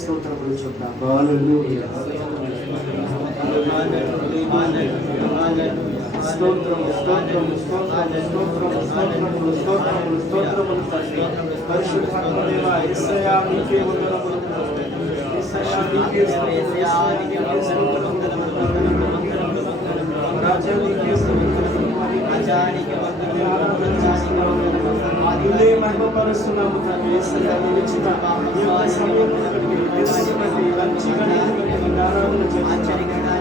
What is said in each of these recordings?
స్తోత్రములు చెప్తాం. స్తోత్రము స్తోత్రము స్తోత్రము స్తోత్రము స్తోత్రములు స్తోత్రములు స్తోత్రములు తండ్రి. పరిశుద్ధాత్మ దేవా యేసయ్యా నీకే వందనములు. యేసయ్యా నీకే రాజా నీకే ఇదే మహిమపరుస్తున్నాము తండ్రి. యేసయ్యా నీవు ఇచ్చిన ఈ యొక్క సమయం మంచిగా ఆరాధన చేస్తున్నాము.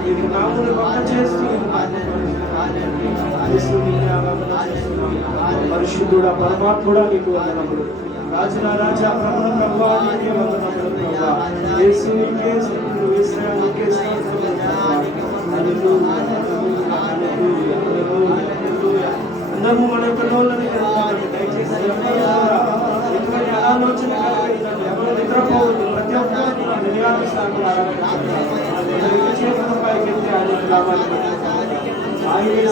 నీకు నామమును గొప్ప చేస్తూ పరిశుద్ధుడా పరమాత్ముడా నీకు వందనములు. రాజుల రాజా ప్రభుల ప్రభువా నీకే వందనములు ప్రభువా. యేసు నీకే స్తుతులు. యేసయ్యా నీకే స్తోత్రములు ప్రభువా. హల్లెలూయా హల్లెలూయా హల్లెలూయా హల్లెలూయా. అందరూ మన యొక్క నోళ్ళని తెరవండి దయచేసి. ఎటువంటి అనాలోచన కలగదు. ఎవరు నిద్రపోవద్దు. ప్రతి ఒక్కరికి నిర్యామిస్తాను చేతుల పైకెత్తి ఆయన లాభాన్ని ఆయన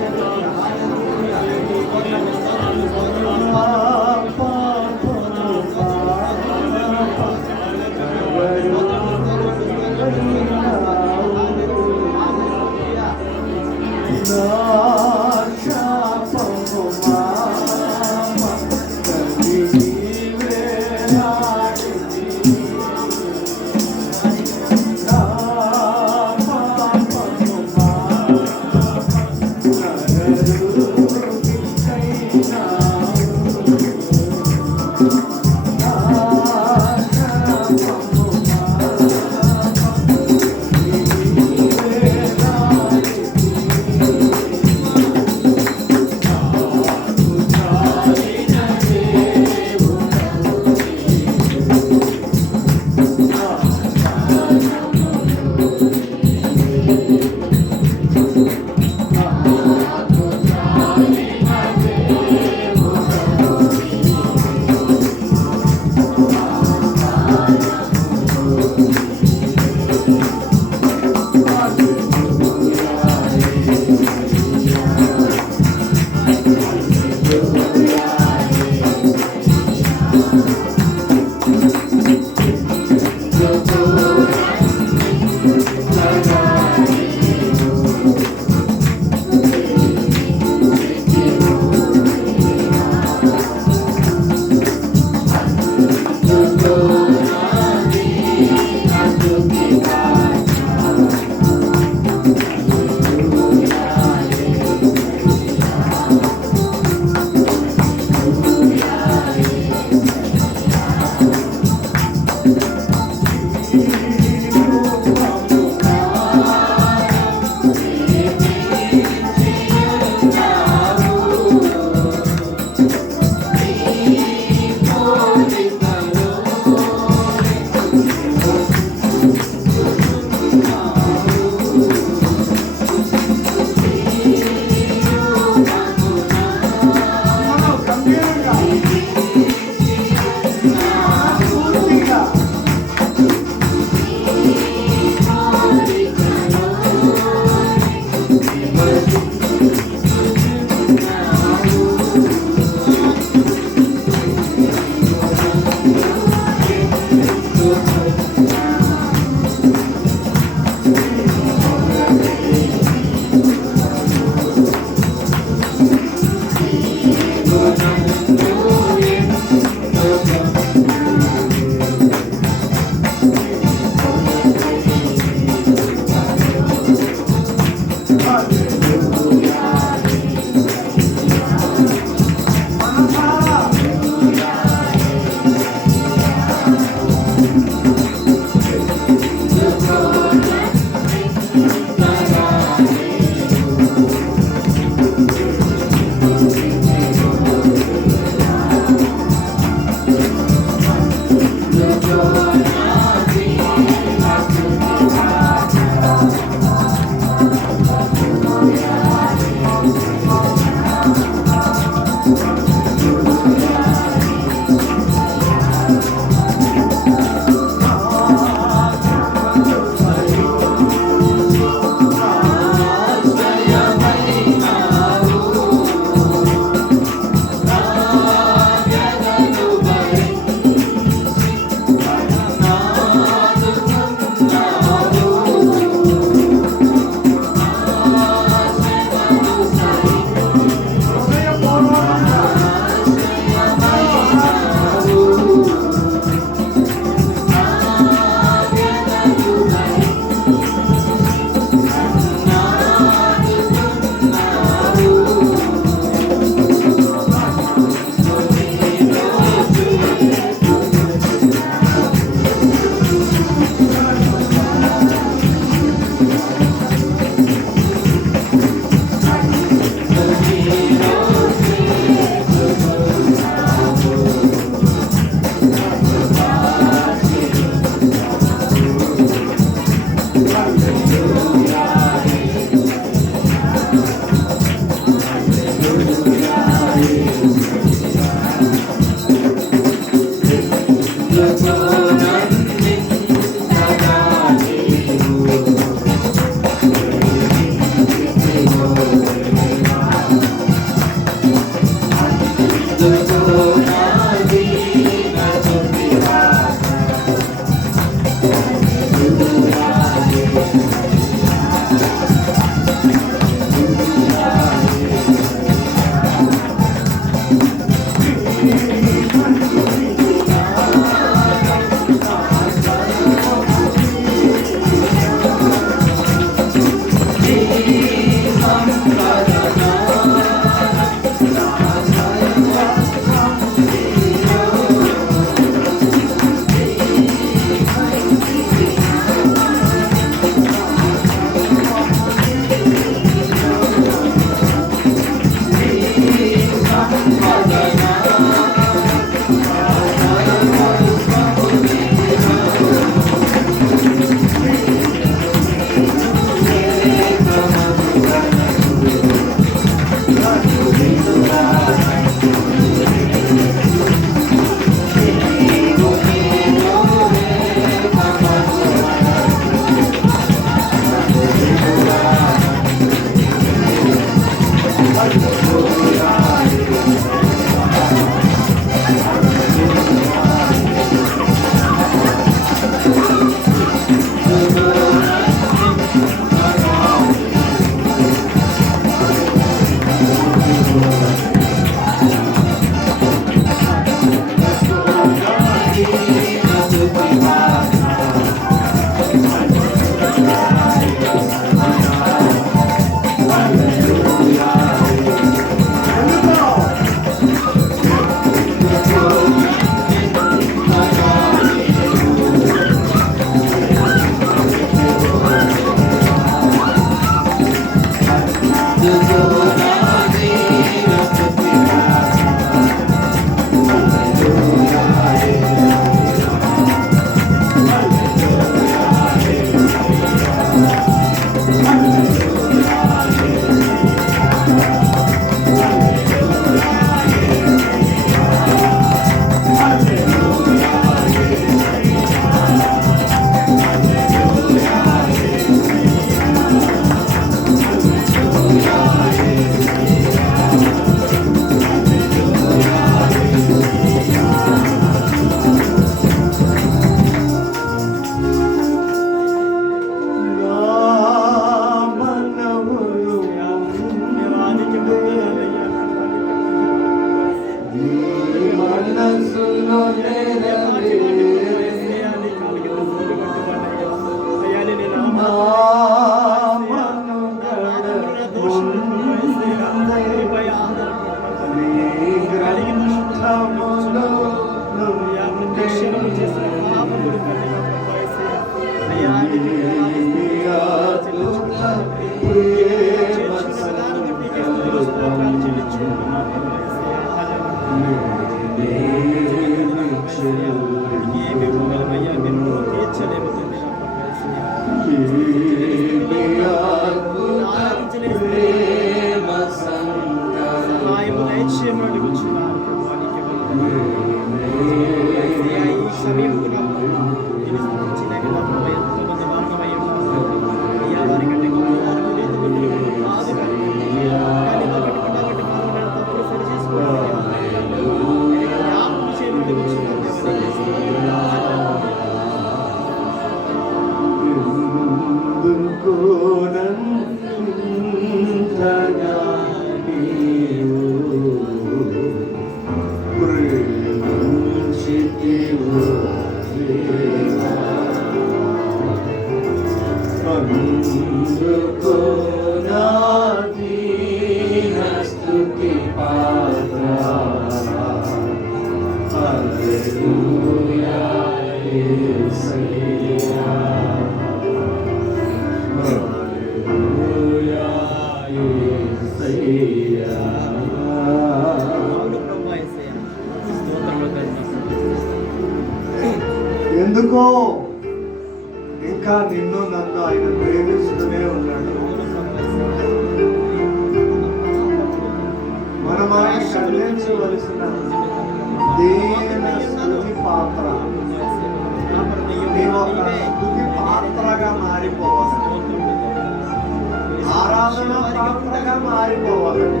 పాత్రగా మారిపోవాలని,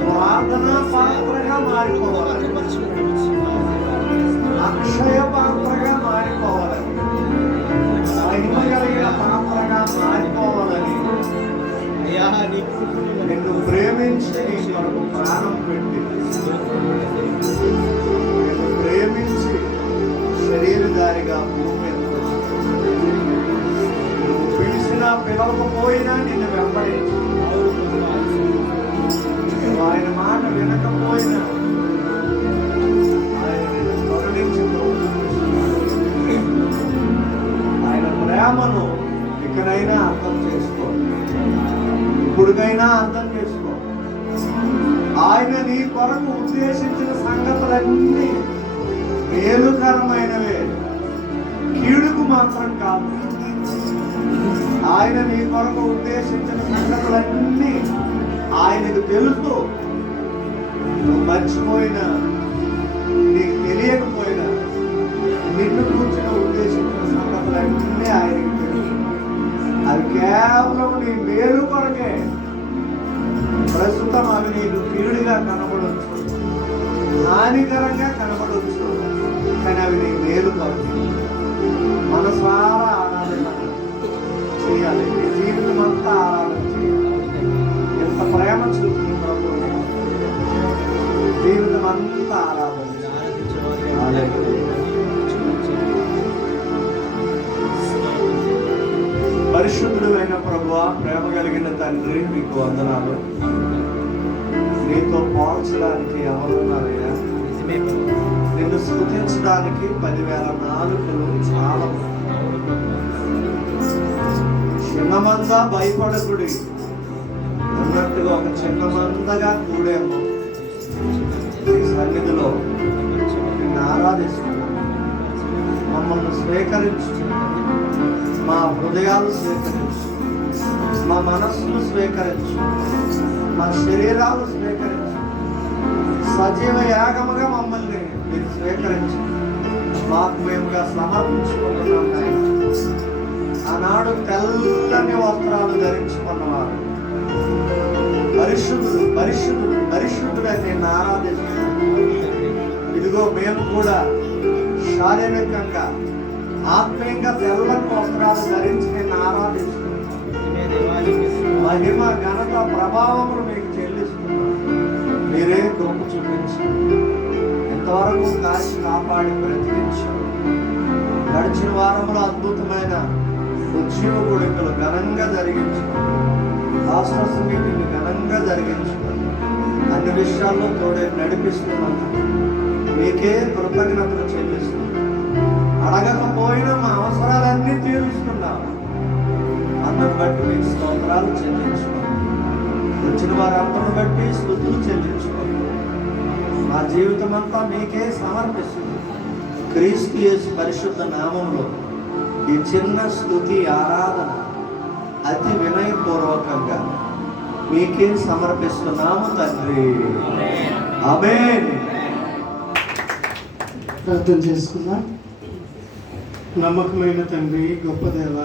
ప్రార్థనా పాత్రగా మారిపోవాలని, అక్షయ పాత్రగా మారిపోవాలని, మహిమ కలిగిన పాత్రగా మారిపోవాలని, నిన్ను ప్రేమించి నీ కొరకు ప్రాణం పెట్టి, నిన్ను ప్రేమించి శరీరధారిగా భూమి నువ్వు పిలిచినా పిలవకపోయినా నిన్ను వెంబడించి, ఆయన మాట వినకపోయినా ఆయన నిన్ను కరుణించి ఆయన ప్రేమను ఇకనైనా అర్థం చేసుకో, ఇప్పుడుకైనా అర్థం చేసుకో. ఆయన నీ కొరకు ఉద్దేశించిన సంగతులన్నీ మేలుకరమైనవే, కీడుకు మాత్రం కాదు. ఆయన నీ కొరకు ఉద్దేశించిన సంగతులన్నీ ఆయనకు తెలుసు. నువ్వు మర్చిపోయినా, నీకు తెలియకపోయినా, నిన్ను కూర్చుని ఉద్దేశించిన సంగతులన్నీ ఆయనకు తెలుసు. అది కేవలం నీ మేలు కొరకే. ప్రస్తుతం అవి నీకు కీడుగా కనబడవచ్చు, హానికరంగా కనబడవచ్చు, కానీ అవి నీ మేలు కొరకు. మనసారా ఆరాధన చేయాలి, నీ జీవితం అంతా ఆరాధన చేయాలి. ఎంత ప్రేమ చూపుతుంది ప్రభు, జీవితం అంతా ఆరాధన. పరిశుద్ధుడు అయిన ప్రభువా, ప్రేమ కలిగిన తండ్రి, మీకు వందనాలు. నీతో పోల్చడానికి ఎవరున్నారయ్యా? నిన్ను స్తుతించడానికి 10,000 నాలుకలు చాలా. చిన్న మంద భయపడకుడి అన్నట్టుగా ఒక చిన్న మందగా కూడాము నీ సన్నిధిలో నిన్ను ఆరాధిస్తున్నాను. మమ్మల్ని స్వీకరించు, మా హృదయాలు స్వీకరించు, మా మనస్సును స్వీకరించు, మా శరీరాలు స్వీకరించు. సజీవ యాగముగా మమ్మల్ని మీరు స్వీకరించి మాకు మేముగా సమర్పించుకుంటున్నాం నాయన. ఆనాడు తెల్లని వస్త్రాలు ధరించుకున్నవారు పరిశుద్ధుడు పరిశుద్ధుడు పరిశుద్ధుడని నేను ఆరాధిస్తున్నాను. ఇదిగో మేము కూడా శారీరకంగా ఆత్మీయంగా తెల్లని వస్త్రాలు ధరించి నేను ఆరాధిస్తున్నాను. మహిమ ఘనత ప్రభావములు మీకు చెల్లిస్తున్నాను. మీరే కృప చూపించి ఇంతవరకు కాచి కాపాడి బ్రతికించారు. గడిచిన వారంలో అద్భుతమైన ఉజ్జీవ కొడుకులు ఘనంగా జరిగించుకున్నారు. హాస్టల్స్ మీటింగ్ ఘనంగా జరిగించుకున్నారు. అన్ని విషయాల్లో తోడే నడిపిస్తున్నాను. మీకే కృతజ్ఞతలు చెల్లిస్తున్నాను. అడగకపోయినా మా అవసరాలన్నీ తీరుస్తున్నాము. అందును బట్టి మీకు స్తోత్రాలు చెల్లించుకున్నాం. వచ్చిన వారందరిని బట్టి స్తుతులు చెల్లించుకున్నాం. మా జీవితం అంతా మీకే సమర్పిస్తుంది. క్రీస్తు యేసు పరిశుద్ధ నామంలో ఈ చిన్న స్తుతి ఆరాధన అతి వినయపూర్వకంగా మీకే సమర్పిస్తున్నాము తండ్రి. ఆమేన్. ప్రార్థన చేసుకుందాం. నమ్మకమైన తండ్రి, గొప్ప దేవ,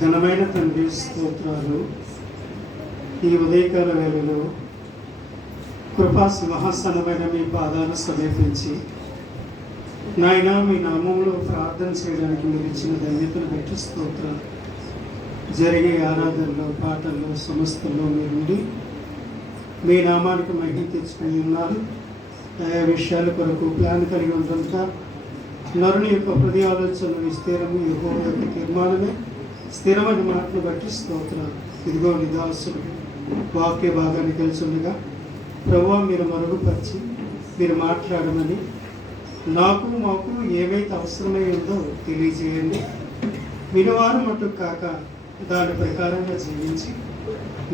ఘనమైన తండ్రి, స్తోత్రాలు. ఈ ఉదయకాల వేళలో కృపా సింహాసనమైన మీ పాదాలు సమీపించి నాయన మీ నామంలో ప్రార్థన చేయడానికి మీరు ఇచ్చిన ధన్యతను బట్టి స్తోత్రాలు. జరిగే ఆరాధనలో, పాటల్లో, సమస్తల్లో మీరుండి మీ నామానికి మహిమ తెచ్చుకుని ఉన్నారు. ఆయా విషయాల కొరకు ప్లాన్ కలిగి ఉంటుందా నరుని యొక్క హృదయ ఆలోచనలు స్థిరము, యెహోవా యొక్క తీర్మానమే స్థిరమైన మాటను బట్టి స్తోత్రాలు. ఇదిగో నిదాసుడు వాక్య భాగాన్ని తెలుసుండగా ప్రభువా మీరు మరుగుపరిచి మీరు మాట్లాడమని నాకు మాకు ఏమైతే అవసరమై ఉందో తెలియజేయండి. వినువారు మటుకు కాక దాని ప్రకారంగా జీవించి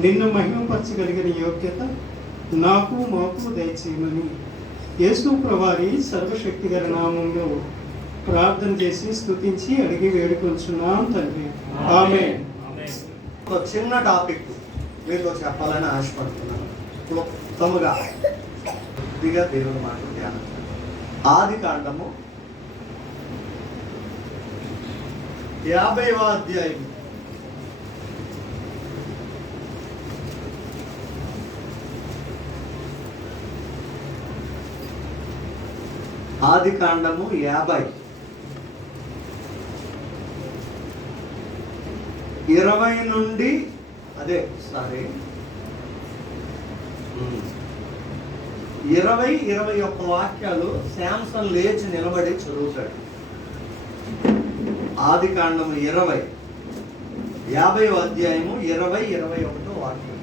నిన్ను మహిమపరచగలిగిన యోగ్యత నాకు మాకు దయచేయమని యేసు ప్రభువారి సర్వశక్తి గల నామంలో ప్రార్థన చేసి స్తుతించి అడిగి వేడుకొంచున్నాం తండ్రి. ఆమేన్. ఒక చిన్న టాపిక్ మీతో చెప్పాలని ఆశపడుతున్నాను. క్లుప్తముగా కొద్దిగా దేవుని మాట ధ్యానం. ఆదికాండము 50వ అధ్యాయం ఆదికాండము 50 20 నుండి 21 వాక్యాలు శాంసన్ లేచి నిలబడి చదువుతాడు. ఆదికాండము 20 50వ అధ్యాయము 20-21 వాక్యం.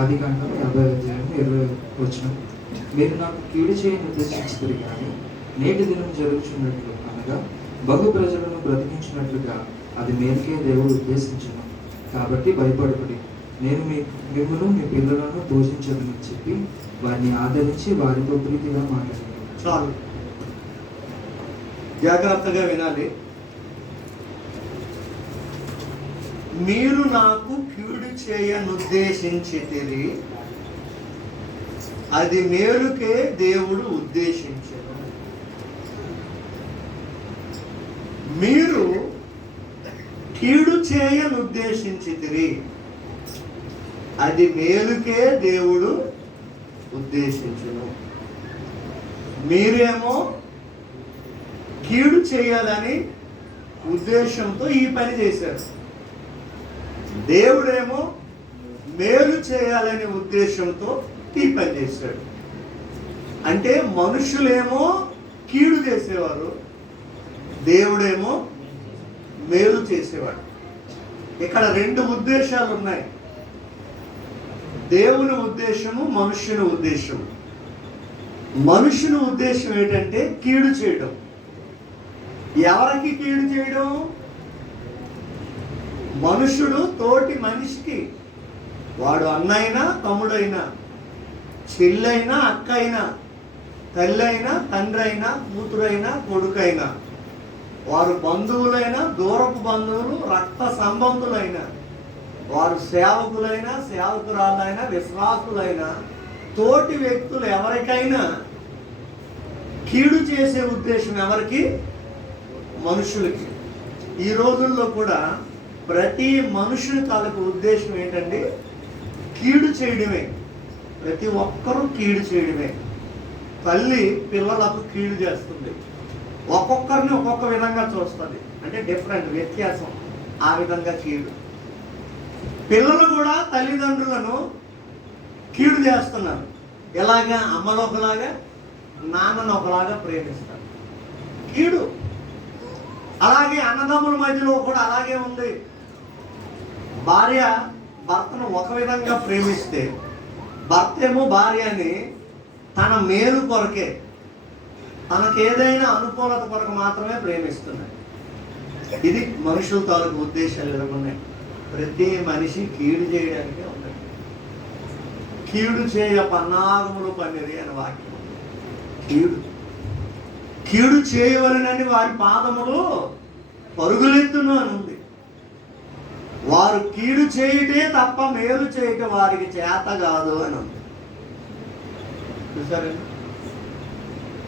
ఆదికాండం 50వ అధ్యాయం 20వ వచనం. మీరు నాకు కీడు చేయని ఉద్దేశించుదురు కానీ నేటి దినం జరుగుచున్నట్లు అనగా బహు ప్రజలను బ్రతికించినట్లుగా అది మేలుకే దేవుడు ఉద్దేశించును. కాబట్టి భయపడకుడి, నేను మిమ్మల్ని మీ పిల్లలను పోషించదని చెప్పి వారిని ఆదరించి వారితో ప్రీతిగా మాట్లాడాను. చాలు, జాగ్రత్తగా వినాలి. మీరు నాకు కీడు చేయనుద్దేశించితిరి, అది మేలుకే దేవుడు ఉద్దేశించెను. మీరు కీడు చేయనుద్దేశించితిరి, అది మేలుకే దేవుడు ఉద్దేశించును. మీరేమో కీడు చేయాలని ఉద్దేశంతో ఈ పని చేశారు. దేవుడేమో మేలు చేయాలనే ఉద్దేశంతో ఈ పని చేశాడు. అంటే మనుషులేమో కీడు చేసేవారు, దేవుడేమో మేలు చేసేవాడు. ఇక్కడ 2 ఉద్దేశాలు ఉన్నాయి. దేవుని ఉద్దేశము, మనుష్యుని ఉద్దేశము. మనుష్యుని ఉద్దేశం ఏంటంటే కీడు చేయడం. ఎవరికి కీడు చేయడం? మనుషుడు తోటి మనిషికి, వాడు అన్నైనా తమ్ముడైనా, చెల్లైనా అక్కైనా, తల్లైనా తండ్రైనా, కూతురైనా కొడుకైనా, వారు బంధువులైనా దూరపు బంధువులు, రక్త సంబంధులైనా, వారు సేవకులైనా సేవకురాలైనా విశ్వాసులైనా, తోటి వ్యక్తులు ఎవరికైనా కీడు చేసే ఉద్దేశం ఎవరికి? మనుషులకి. ఈ రోజుల్లో కూడా ప్రతి మనుషుని తాలూకు ఉద్దేశం ఏంటండి? కీడు చేయడమే. ప్రతి ఒక్కరూ కీడు చేయడమే. తల్లి పిల్లలకు కీడు చేస్తుంది. ఒక్కొక్కరిని ఒక్కొక్క విధంగా చూస్తుంది, అంటే డిఫరెంట్, వ్యత్యాసం. ఆ విధంగా కీడు. పిల్లలు కూడా తల్లిదండ్రులను కీడు చేస్తున్నారు. ఎలాగా? అమ్మను ఒకలాగా, నాన్నను ఒకలాగా ప్రేమిస్తారు. కీడు. అలాగే అన్నదమ్ముల మధ్యలో కూడా అలాగే ఉంది. భార్య భర్తను ఒక విధంగా ప్రేమిస్తే, భర్త ఏమో భార్యని తన మేలు కొరకే, తనకు ఏదైనా అనుకూలత కొరకు మాత్రమే ప్రేమిస్తున్నాయి. ఇది మనుషుల తాలూకు ఉద్దేశాలు ఎదుర్కొన్నాయి. ప్రతి మనిషి కీడు చేయడానికే ఉన్నాయి. కీడు చేయ పన్నాగములు పన్నిరి అని వాక్యం. కీడు చేయవలనని వారి పాదములు పరుగులెత్తును అని ఉంది. వారు కీడు చేయటే తప్ప మేలు చేయక వారికి చేత కాదు అని ఉంది. చూసారండి,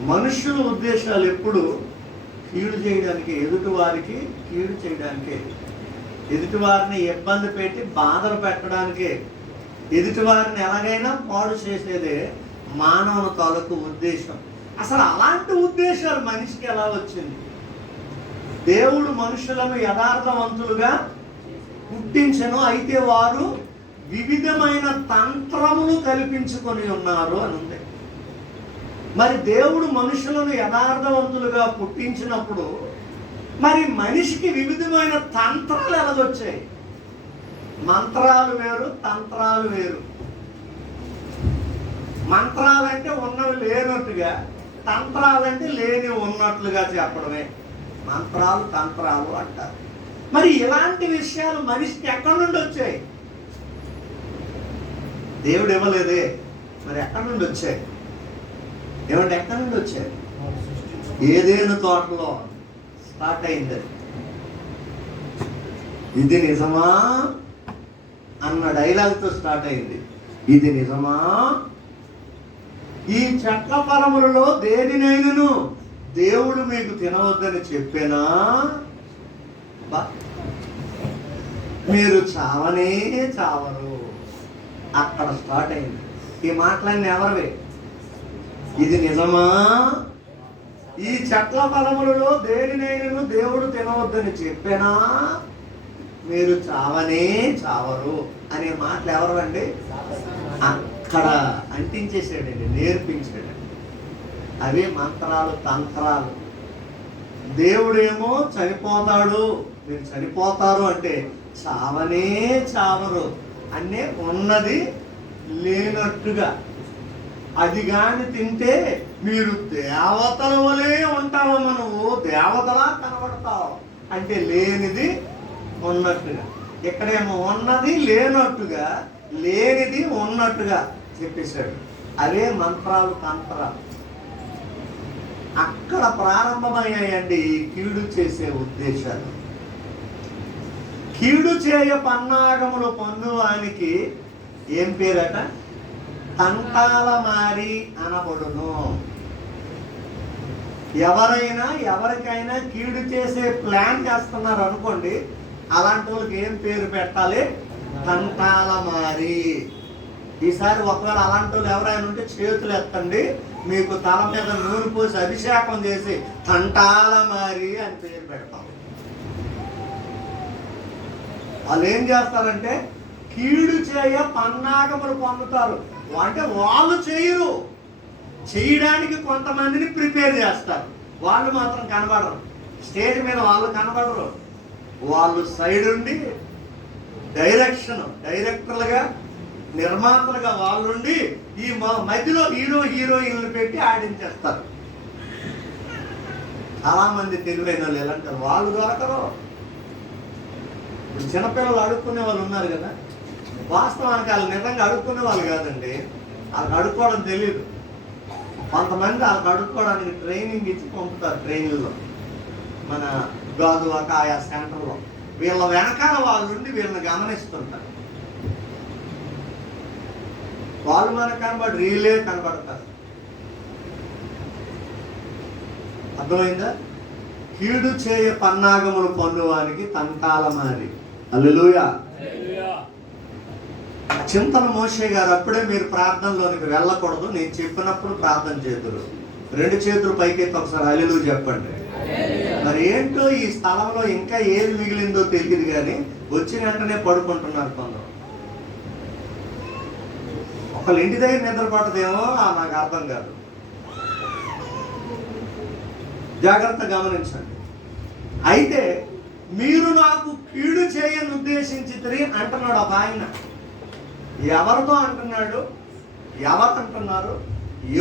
మనుషుల ఉద్దేశాలు ఎప్పుడు కీడు చేయడానికి, ఎదుటి వారికి కీడు చేయడానికే, ఎదుటి వారిని ఇబ్బంది పెట్టి బాధలు పెట్టడానికే, ఎదుటి వారిని ఎలాగైనా పాడు చేసేదే మానవుల తాలూకు ఉద్దేశం. అసలు అలాంటి ఉద్దేశాలు మనిషికి ఎలా వచ్చింది? దేవుడు మనుషులను యథార్థవంతులుగా పుట్టించెను, అయితే వారు వివిధమైన తంత్రములు కల్పించుకొని ఉన్నారు అని ఉంది. మరి దేవుడు మనుషులను యథార్థవంతులుగా పుట్టించినప్పుడు మరి మనిషికి వివిధమైన తంత్రాలు ఎలాగొచ్చాయి? మంత్రాలు వేరు, తంత్రాలు వేరు. మంత్రాలంటే ఉన్నవి లేనట్టుగా, తంత్రాలంటే లేని ఉన్నట్లుగా చెప్పడమే మంత్రాలు, తంత్రాలు అంటారు. మరి ఇలాంటి విషయాలు మనిషికి ఎక్కడి నుండి వచ్చాయి? దేవుడు ఇవ్వలేదే, మరి ఎక్కడి నుండి వచ్చాయి? ఏమంటే ఎక్కడి నుండి వచ్చాయి? ఏదేను తోటలో స్టార్ట్ అయింది. ఇది నిజమా అన్న డైలాగ్తో స్టార్ట్ అయింది. ఇది నిజమా? ఈ చెట్ల ఫలములలో దేనినైనను దేవుడు మీకు తినవద్దని చెప్పేనా? మీరు చావనే చావరు. అక్కడ స్టార్ట్ అయింది. ఈ మాటలన్నీ ఎవరివే? ఇది నిజమా? ఈ చెట్ల ఫలములలో దేనినైనను దేవుడు తినవద్దని చెప్పినా మీరు చావనే చావరు అనే మాటలు ఎవరు అండి? అక్కడ అంటించేసాడండి, నేర్పించాడు. అవే మంత్రాలు, తంత్రాలు. దేవుడేమో చనిపోతాడు, మీరు చనిపోతారు అంటే చావనే చావరు అనే ఉన్నది లేనట్టుగా. అది కానీ తింటే మీరు దేవతల వలే ఉంటావమ్మా, నువ్వు దేవతలా కనబడతావు అంటే లేనిది ఉన్నట్టుగా. ఇక్కడేమో ఉన్నది లేనట్టుగా, లేనిది ఉన్నట్టుగా చెప్పేశాడు. అవే మంత్రాలు, తంత్రాలు. అక్కడ ప్రారంభమయ్యాయండి ఈ కీడు చేసే ఉద్దేశాలు. కీడు చేయ పన్నాగములు పొందువానికి ఏం పేరట? తంటాల మారి అనబడును. ఎవరికైనా కీడు చేసే ప్లాన్ చేస్తున్నారు అనుకోండి, అలాంటి వాళ్ళకి ఏం పేరు పెట్టాలి? తంటాల మారి. ఈసారి ఒకవేళ అలాంటి వాళ్ళు ఎవరైనా ఉంటే చేతులు ఎత్తండి, మీకు తల మీద నూనె పోసి అభిషేకం చేసి తంటాల మారి అని పేరు పెడతాం. వాళ్ళు ఏం చేస్తారంటే కీడు చేయ పన్నాగములు పొందుతారు. అంటే వాళ్ళు చేయరు, చేయడానికి కొంతమందిని ప్రిపేర్ చేస్తారు. వాళ్ళు మాత్రం కనబడరు, స్టేజ్ మీద వాళ్ళు కనబడరు. వాళ్ళు సైడ్ ఉండి డైరెక్టర్లుగా, నిర్మాతలుగా వాళ్ళుండి ఈ మధ్యలో హీరోయిన్లు పెట్టి ఆడించేస్తారు. చాలా మంది తెలివైన వాళ్ళు ఎలా అంటారు, వాళ్ళు దొరకరు. చిన్నపిల్లలు అడుక్కునే వాళ్ళు ఉన్నారు కదా, వాస్తవానికి వాళ్ళు నిజంగా అడుక్కునే వాళ్ళు కాదండి, వాళ్ళకి అడుక్కోవడం తెలియదు. కొంతమంది వాళ్ళకి అడుక్కోవడానికి ట్రైనింగ్ ఇచ్చి పంపుతారు ట్రైన్లలో, మన గాజువాక ఆయా సెంటర్లో. వీళ్ళ వెనకాల వాళ్ళు ఉండి వీళ్ళని గమనిస్తుంటారు. వాళ్ళు మనకు కనబడి రీలే కనబడతారు. అర్థమైందా? కీడు చేయ పన్నాగములు పొందువానికి తంటాల మారి. హల్లెలూయా. చింతన మోషే గారు, అప్పుడే మీరు ప్రార్థనలోనికి వెళ్ళకూడదు, నేను చెప్పినప్పుడు ప్రార్థన చేతురు. 2 చేతులు పైకెత్తి ఒకసారి హల్లెలూయా చెప్పండి. మరి ఏంటో ఈ స్థలంలో ఇంకా ఏది మిగిలిందో తెలియదు కానీ వచ్చిన వెంటనే పడుకుంటున్నారు కొందరు. ఒకళ్ళు ఇంటి దగ్గర నిద్రపడదేమో నాకు అర్థం కాదు. జాగ్రత్త గమనించండి. అయితే మీరు నాకు కీడు చేయని ఉద్దేశించితిరి అంటున్నాడు ఒక ఆయన. ఎవరితో అంటున్నాడు, ఎవరు అంటున్నారు,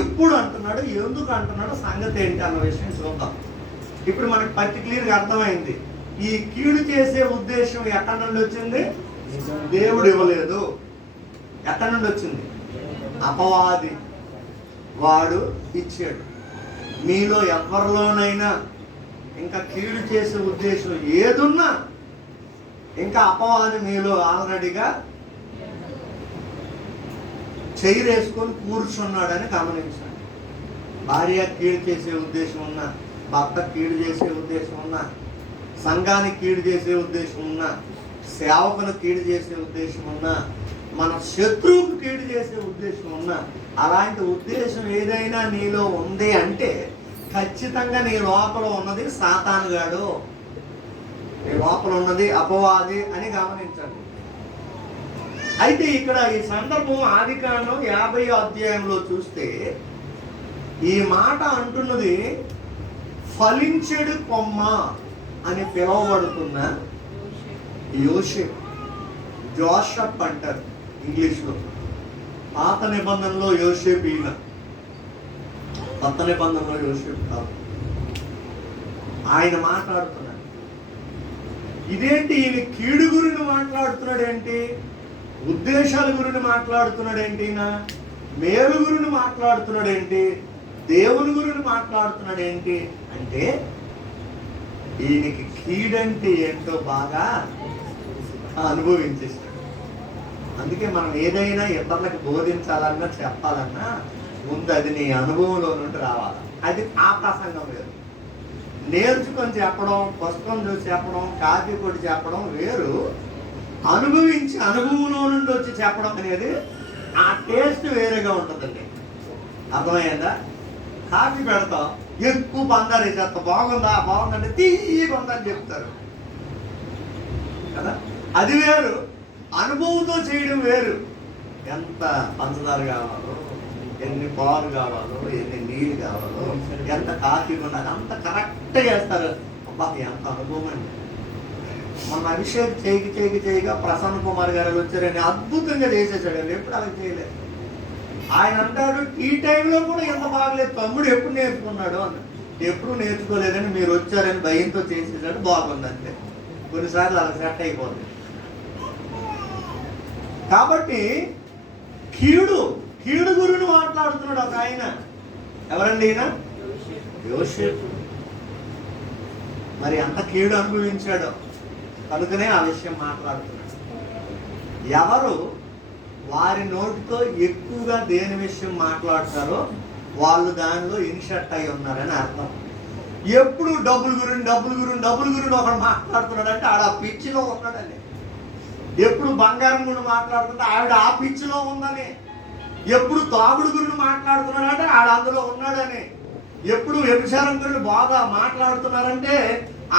ఎప్పుడు అంటున్నాడు, ఎందుకు అంటున్నాడు, సంగతి ఏంటి అన్న విషయం చూద్దాం. ఇప్పుడు మనకి పర్టికులర్గా అర్థమైంది. ఈ కీడు చేసే ఉద్దేశం ఎక్కడి నుండి వచ్చింది? దేవుడు ఇవ్వలేదు. ఎక్కడి నుండి వచ్చింది? అపవాది వాడు ఇచ్చాడు. మీలో ఎవరిలోనైనా ఇంకా కీడు చేసే ఉద్దేశం ఏదున్నా ఇంకా అపవాది మీలో ఆల్రెడీగా చైరేసుకొని కూర్చున్నాడని గమనించండి. భార్య కీడు చేసే ఉద్దేశం ఉన్నా, భర్త కీడు చేసే ఉద్దేశం ఉన్నా, సంఘానికి కీడు చేసే ఉద్దేశం ఉన్నా, సేవకును కీడు చేసే ఉద్దేశం ఉన్నా, మన శత్రువుకు కీడు చేసే ఉద్దేశం ఉన్నా, అలాంటి ఉద్దేశం ఏదైనా నీలో ఉంది అంటే ఖచ్చితంగా నీ లోపల ఉన్నది సాతానుగాడు, నీ లోపల ఉన్నది అపవాది అని గమనించండి. అయితే ఇక్కడ ఈ సందర్భం ఆదికాండం 50వ అధ్యాయంలో చూస్తే ఈ మాట అంటున్నది ఫలించెడు కొమ్మ అని పిలువబడుతున్న యోసేపు, జోసెఫ్ అంటారు ఇంగ్లీష్లో. పాత నిబంధనలో యోసేపు ఈయన, కొత్త నిబంధనలో యోసేపు కాదు. ఆయన మాట్లాడుతున్నాడు. ఇదేంటి, ఈయన కీడు గురించి మాట్లాడుతున్నాడు ఏంటి, ఉద్దేశాల గురించి మాట్లాడుతున్నాడు ఏంటి, మేలు గురించి మాట్లాడుతున్నాడు ఏంటి, దేవుని గురించి మాట్లాడుతున్నాడు ఏంటి అంటే ఈయనకి కీడంటే ఏంటో బాగా అనుభవించేస్తాడు. అందుకే మనం ఏదైనా ఇతరులకు బోధించాలన్నా చెప్పాలన్నా ముందు అది నీ అనుభవంలో నుండి రావాలి. అది ఆ ప్రసంగం వేరు. నేర్చుకొని చెప్పడం, పుస్తకం చూసి చెప్పడం, కాఫీ కొట్టి చెప్పడం వేరు. అనుభవించి అనుభవంలో నుండి వచ్చి చెప్పడం అనేది ఆ టేస్ట్ వేరేగా ఉంటుందండి. అర్థమయ్యిందా? కాఫీ పెడతాం, ఎక్కువ బంగారు వేసేస్తాం, బాగుందంటే తీయగా ఉందని చెప్తారు కదా. అది వేరు, అనుభవంతో చేయడం వేరు. ఎంత పంచదార కావాలో, ఎన్ని పాలు కావాలో, ఎన్ని నీళ్ళు కావాలో, ఎంత కాఫీ ఉండాలి, అంత కరెక్ట్గా చేస్తారు. అబ్బా, ఎంత అనుభవం అండి. మన అభిషేక్ చేయగా ప్రసన్న కుమార్ గారు వచ్చారని అద్భుతంగా చేసేసాడండి. ఎప్పుడు అలా చేయలేదు. ఆయన అంటాడు, ఈ టైంలో కూడా ఎంత బాగలేదు, తమ్ముడు ఎప్పుడు నేర్చుకున్నాడు అన్న. ఎప్పుడు నేర్చుకోలేదని మీరు వచ్చారని భయంతో చేసేసాడు, బాగుందంటే. కొన్నిసార్లు అలా సెట్ అయిపోతుంది. కాబట్టి కీడు గురుని మాట్లాడుతున్నాడు ఒక ఆయన. ఎవరండి ఈయన? యోసేపు. మరి అంత కీడు అనుభవించాడు కనుకనే ఆ విషయం మాట్లాడుతున్నాడు. ఎవరు వారి నోటితో ఎక్కువగా దేని విషయం మాట్లాడతారో వాళ్ళు దానిలో ఇన్షర్ట్ అయి ఉన్నారని అర్థం. ఎప్పుడు డబ్బులు గురించి ఒకడు మాట్లాడుతున్నాడు అంటే ఆడ ఆ పిచ్చిలో ఉన్నాడని. ఎప్పుడు బంగారం గురించి మాట్లాడుతుంటే ఆవిడ ఆ పిచ్చిలో ఉందని. ఎప్పుడు తాగుడు గురించి మాట్లాడుతున్నాడంటే ఆడ అందులో ఉన్నాడని. ఎప్పుడు వ్యభిచారం గురించి బాగా మాట్లాడుతున్నారంటే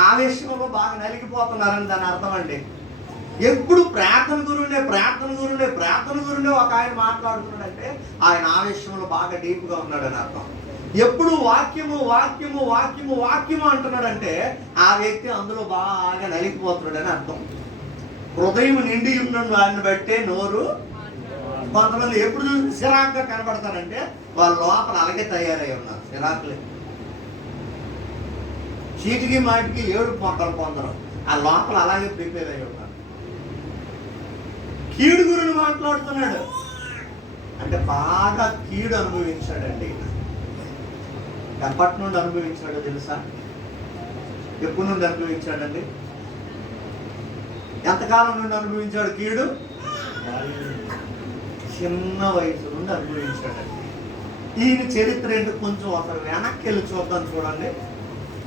ఆ విషయంలో బాగా నలిగిపోతున్నారని దాని అర్థం అండి. ఎప్పుడు ప్రార్థన గురుండే ఒక ఆయన మాట్లాడుతున్నాడంటే ఆయన ఆ విషయంలో బాగా డీప్గా ఉన్నాడని అర్థం. ఎప్పుడు వాక్యము అంటున్నాడంటే ఆ వ్యక్తి అందులో బాగా నలిగిపోతున్నాడని అర్థం. హృదయం నిండి ఉన్న వాడిని బట్టే నోరు. కొంతమంది ఎప్పుడు చూసి సిరాక్గా కనబడతారంటే వాళ్ళ లోపల అలాగే తయారై ఉన్నారు. సిరాకులే చీటికి మాటికి ఏడు మొక్కలు పొందడం, ఆ లోపల అలాగే ప్రిపేర్ అయి ఉన్నారు. కీడు గురుని మాట్లాడుతున్నాడు అంటే బాగా కీడు అనుభవించాడండి. ఎప్పటి నుండి అనుభవించాడో తెలుసా? ఎప్పటి నుండి అనుభవించాడండి? ఎంతకాలం నుండి అనుభవించాడు కీడు? చిన్న వయసు నుండి అనుభవించాడండి. ఈయన చరిత్ర ఏంటి కొంచెం అసలు వెనక్కి వెళ్ళి చూద్దాం. చూడండి,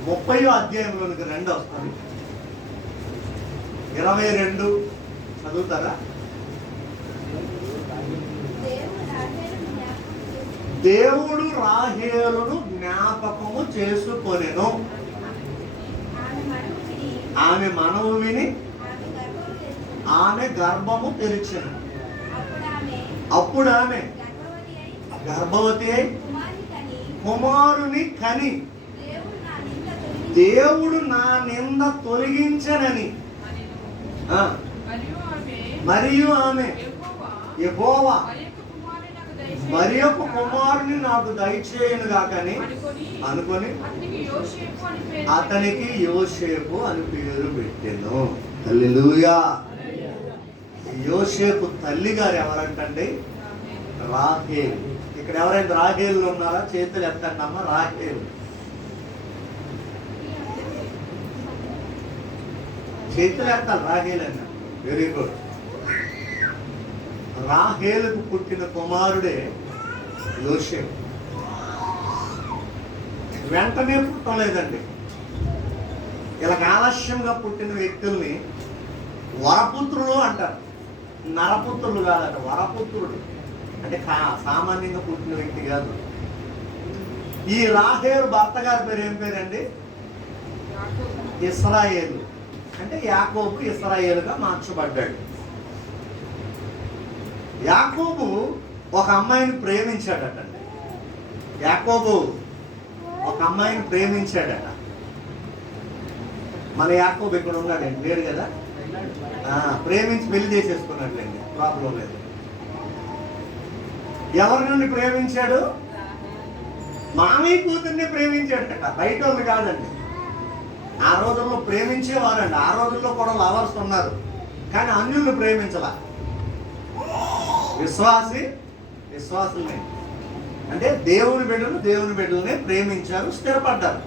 30వ అధ్యాయంలోనికి 2 వస్తుంది. 22 చదువుతారా? దేవుడు రాహేలును జ్ఞాపకము చేసుకొనెను, ఆమె మనవు విని ఆమె గర్భము తెరిచెను. అప్పుడు ఆమె గర్భవతి అయి కుమారుని కని దేవుడు నా నింద తొలగించనని మరియు ఆమె యెహోవా మరి యొక్క కుమారుని నాకు దయచేయను గాకని అనుకొని అతనికి యోసేపు అని పేరు పెట్టెను. హల్లెలూయా. యోసేపు తల్లి గారు ఎవరంటండి? రాహేలు. ఇక్కడ ఎవరైనా రాహేలు ఉన్నారా? చేతులు ఎత్తండి అమ్మ. రాహేలు చేతులు ఎత్తాలి. రాహేలు అన్న. Very good. రాహేలుకు పుట్టిన కుమారుడే యోసేపు. వెంటనే పుట్టలేదండి. ఇలా ఆలస్యంగా పుట్టిన వ్యక్తుల్ని వరపుత్రులు అంటారు. నరపుత్రులు కాదట, వరపుత్రుడు అంటే సామాన్యంగా పుట్టిన వ్యక్తి కాదు. ఈ రాహేలు భర్త గారి పేరు ఏం పేరండి? ఇశ్రాయేలు. అంటే యాకోబు ఇశ్రాయేలుగా మార్చబడ్డాడు. యాకోబు ఒక అమ్మాయిని ప్రేమించాడటండి. యాకోబు ఒక అమ్మాయిని ప్రేమించాడట. మన యాకోబు ఇక్కడ ఉన్నాడండి, లేడు కదా? ప్రేమించి పెళ్లి చేసేసుకున్నట్లేండి, ప్రాబ్లం లేదు. ఎవరి నుండి ప్రేమించాడు? మామయ్య కూతుర్ని ప్రేమించాడట, బయట వాళ్ళు కాదండి. ఆ రోజుల్లో ప్రేమించేవారండి. ఆ రోజుల్లో కూడా లవర్స్ ఉన్నారు, కానీ అన్యుల్ని ప్రేమించలా. విశ్వాసుల్ని అంటే దేవుని బిడ్డలనే ప్రేమించారు, స్థిరపడ్డారు.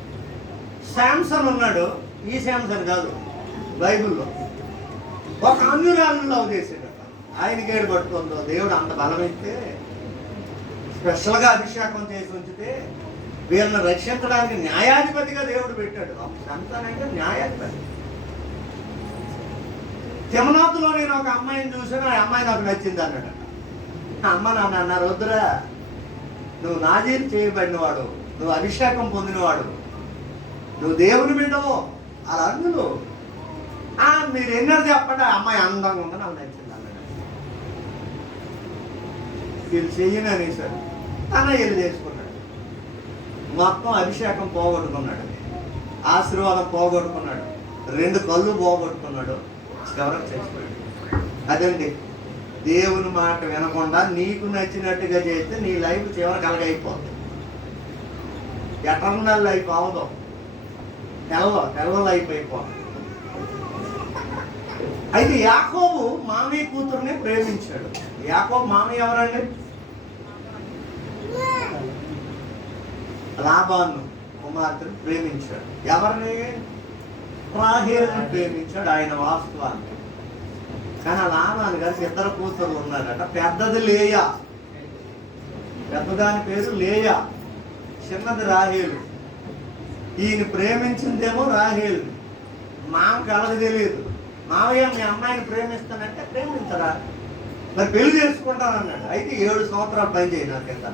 శాంసన్ ఉన్నాడు. ఈ శాంసన్ కాదు, బైబిల్లో ఒక అన్యురాలను లవ్ చేసేటట. ఆయనకి ఏడు పట్టుకుందో దేవుడు అంత బలం ఇస్తే, స్పెషల్గా అభిషేకం చేసి ఉంచితే వీళ్ళని రక్షించడానికి న్యాయాధిపతిగా దేవుడు పెట్టాడు. శాంసన్ అంటే న్యాయాధిపతి. తిమనాతులో నేను ఒక అమ్మాయిని చూసాను, ఆ అమ్మాయి నాకు నచ్చింది అన్నాడు. అమ్మ నాన్న అన్నారు, వద్దురా, నువ్వు నాజీరు చేయబడినవాడు, నువ్వు అభిషేకం పొందినవాడు, నువ్వు దేవుని బిడ్డవు, అలా అందులో మీరు ఎన్నర్ చెప్పండి, అమ్మాయి అందంగా ఉందని నాకు నచ్చింది అన్నాడు. వీళ్ళు చెయ్యని అనేసారు, తన ఇల్లు చేసుకున్నాడు. మొత్తం అభిషేకం పోగొట్టుకున్నాడు, ఆశీర్వాదం పోగొట్టుకున్నాడు, 2 కళ్ళు పోగొట్టుకున్నాడు, చివరకు చచ్చిపోయాడు. అదండి దేవుని మాట వినకుండా నీకు నచ్చినట్టుగా చేస్తే నీ లైఫ్ చివరికి అలాగైపోతుంది. ఎటర్నల్ లైఫ్ అవదు, తెల్ల లైఫ్ అయిపోతుంది. అయితే యాకోబు మామయ్య కూతురుని ప్రేమించాడు. యాకోబు మామయ్య ఎవరండి? లాబాను కుమార్తెను ప్రేమించాడు. ఎవరిని? రాహేలుని ప్రేమించాడు ఆయన వాస్తవాన్ని. కానీ ఆ లాబాను గారికి 2 కూతుర్లు ఉన్నారట. పెద్దది లేయా, పెద్దదాని పేరు లేయా, చిన్నది రాహేలు. ఈయన ప్రేమించిందేమో రాహేలు. మామకి అలాగే తెలియదు. మావయ్య మీ అమ్మాయిని ప్రేమిస్తానంటే ప్రేమించరా, మరి పెళ్లి చేసుకుంటానన్నాడు. అయితే 7 సంవత్సరాలు పని చేయి నాకు కింద.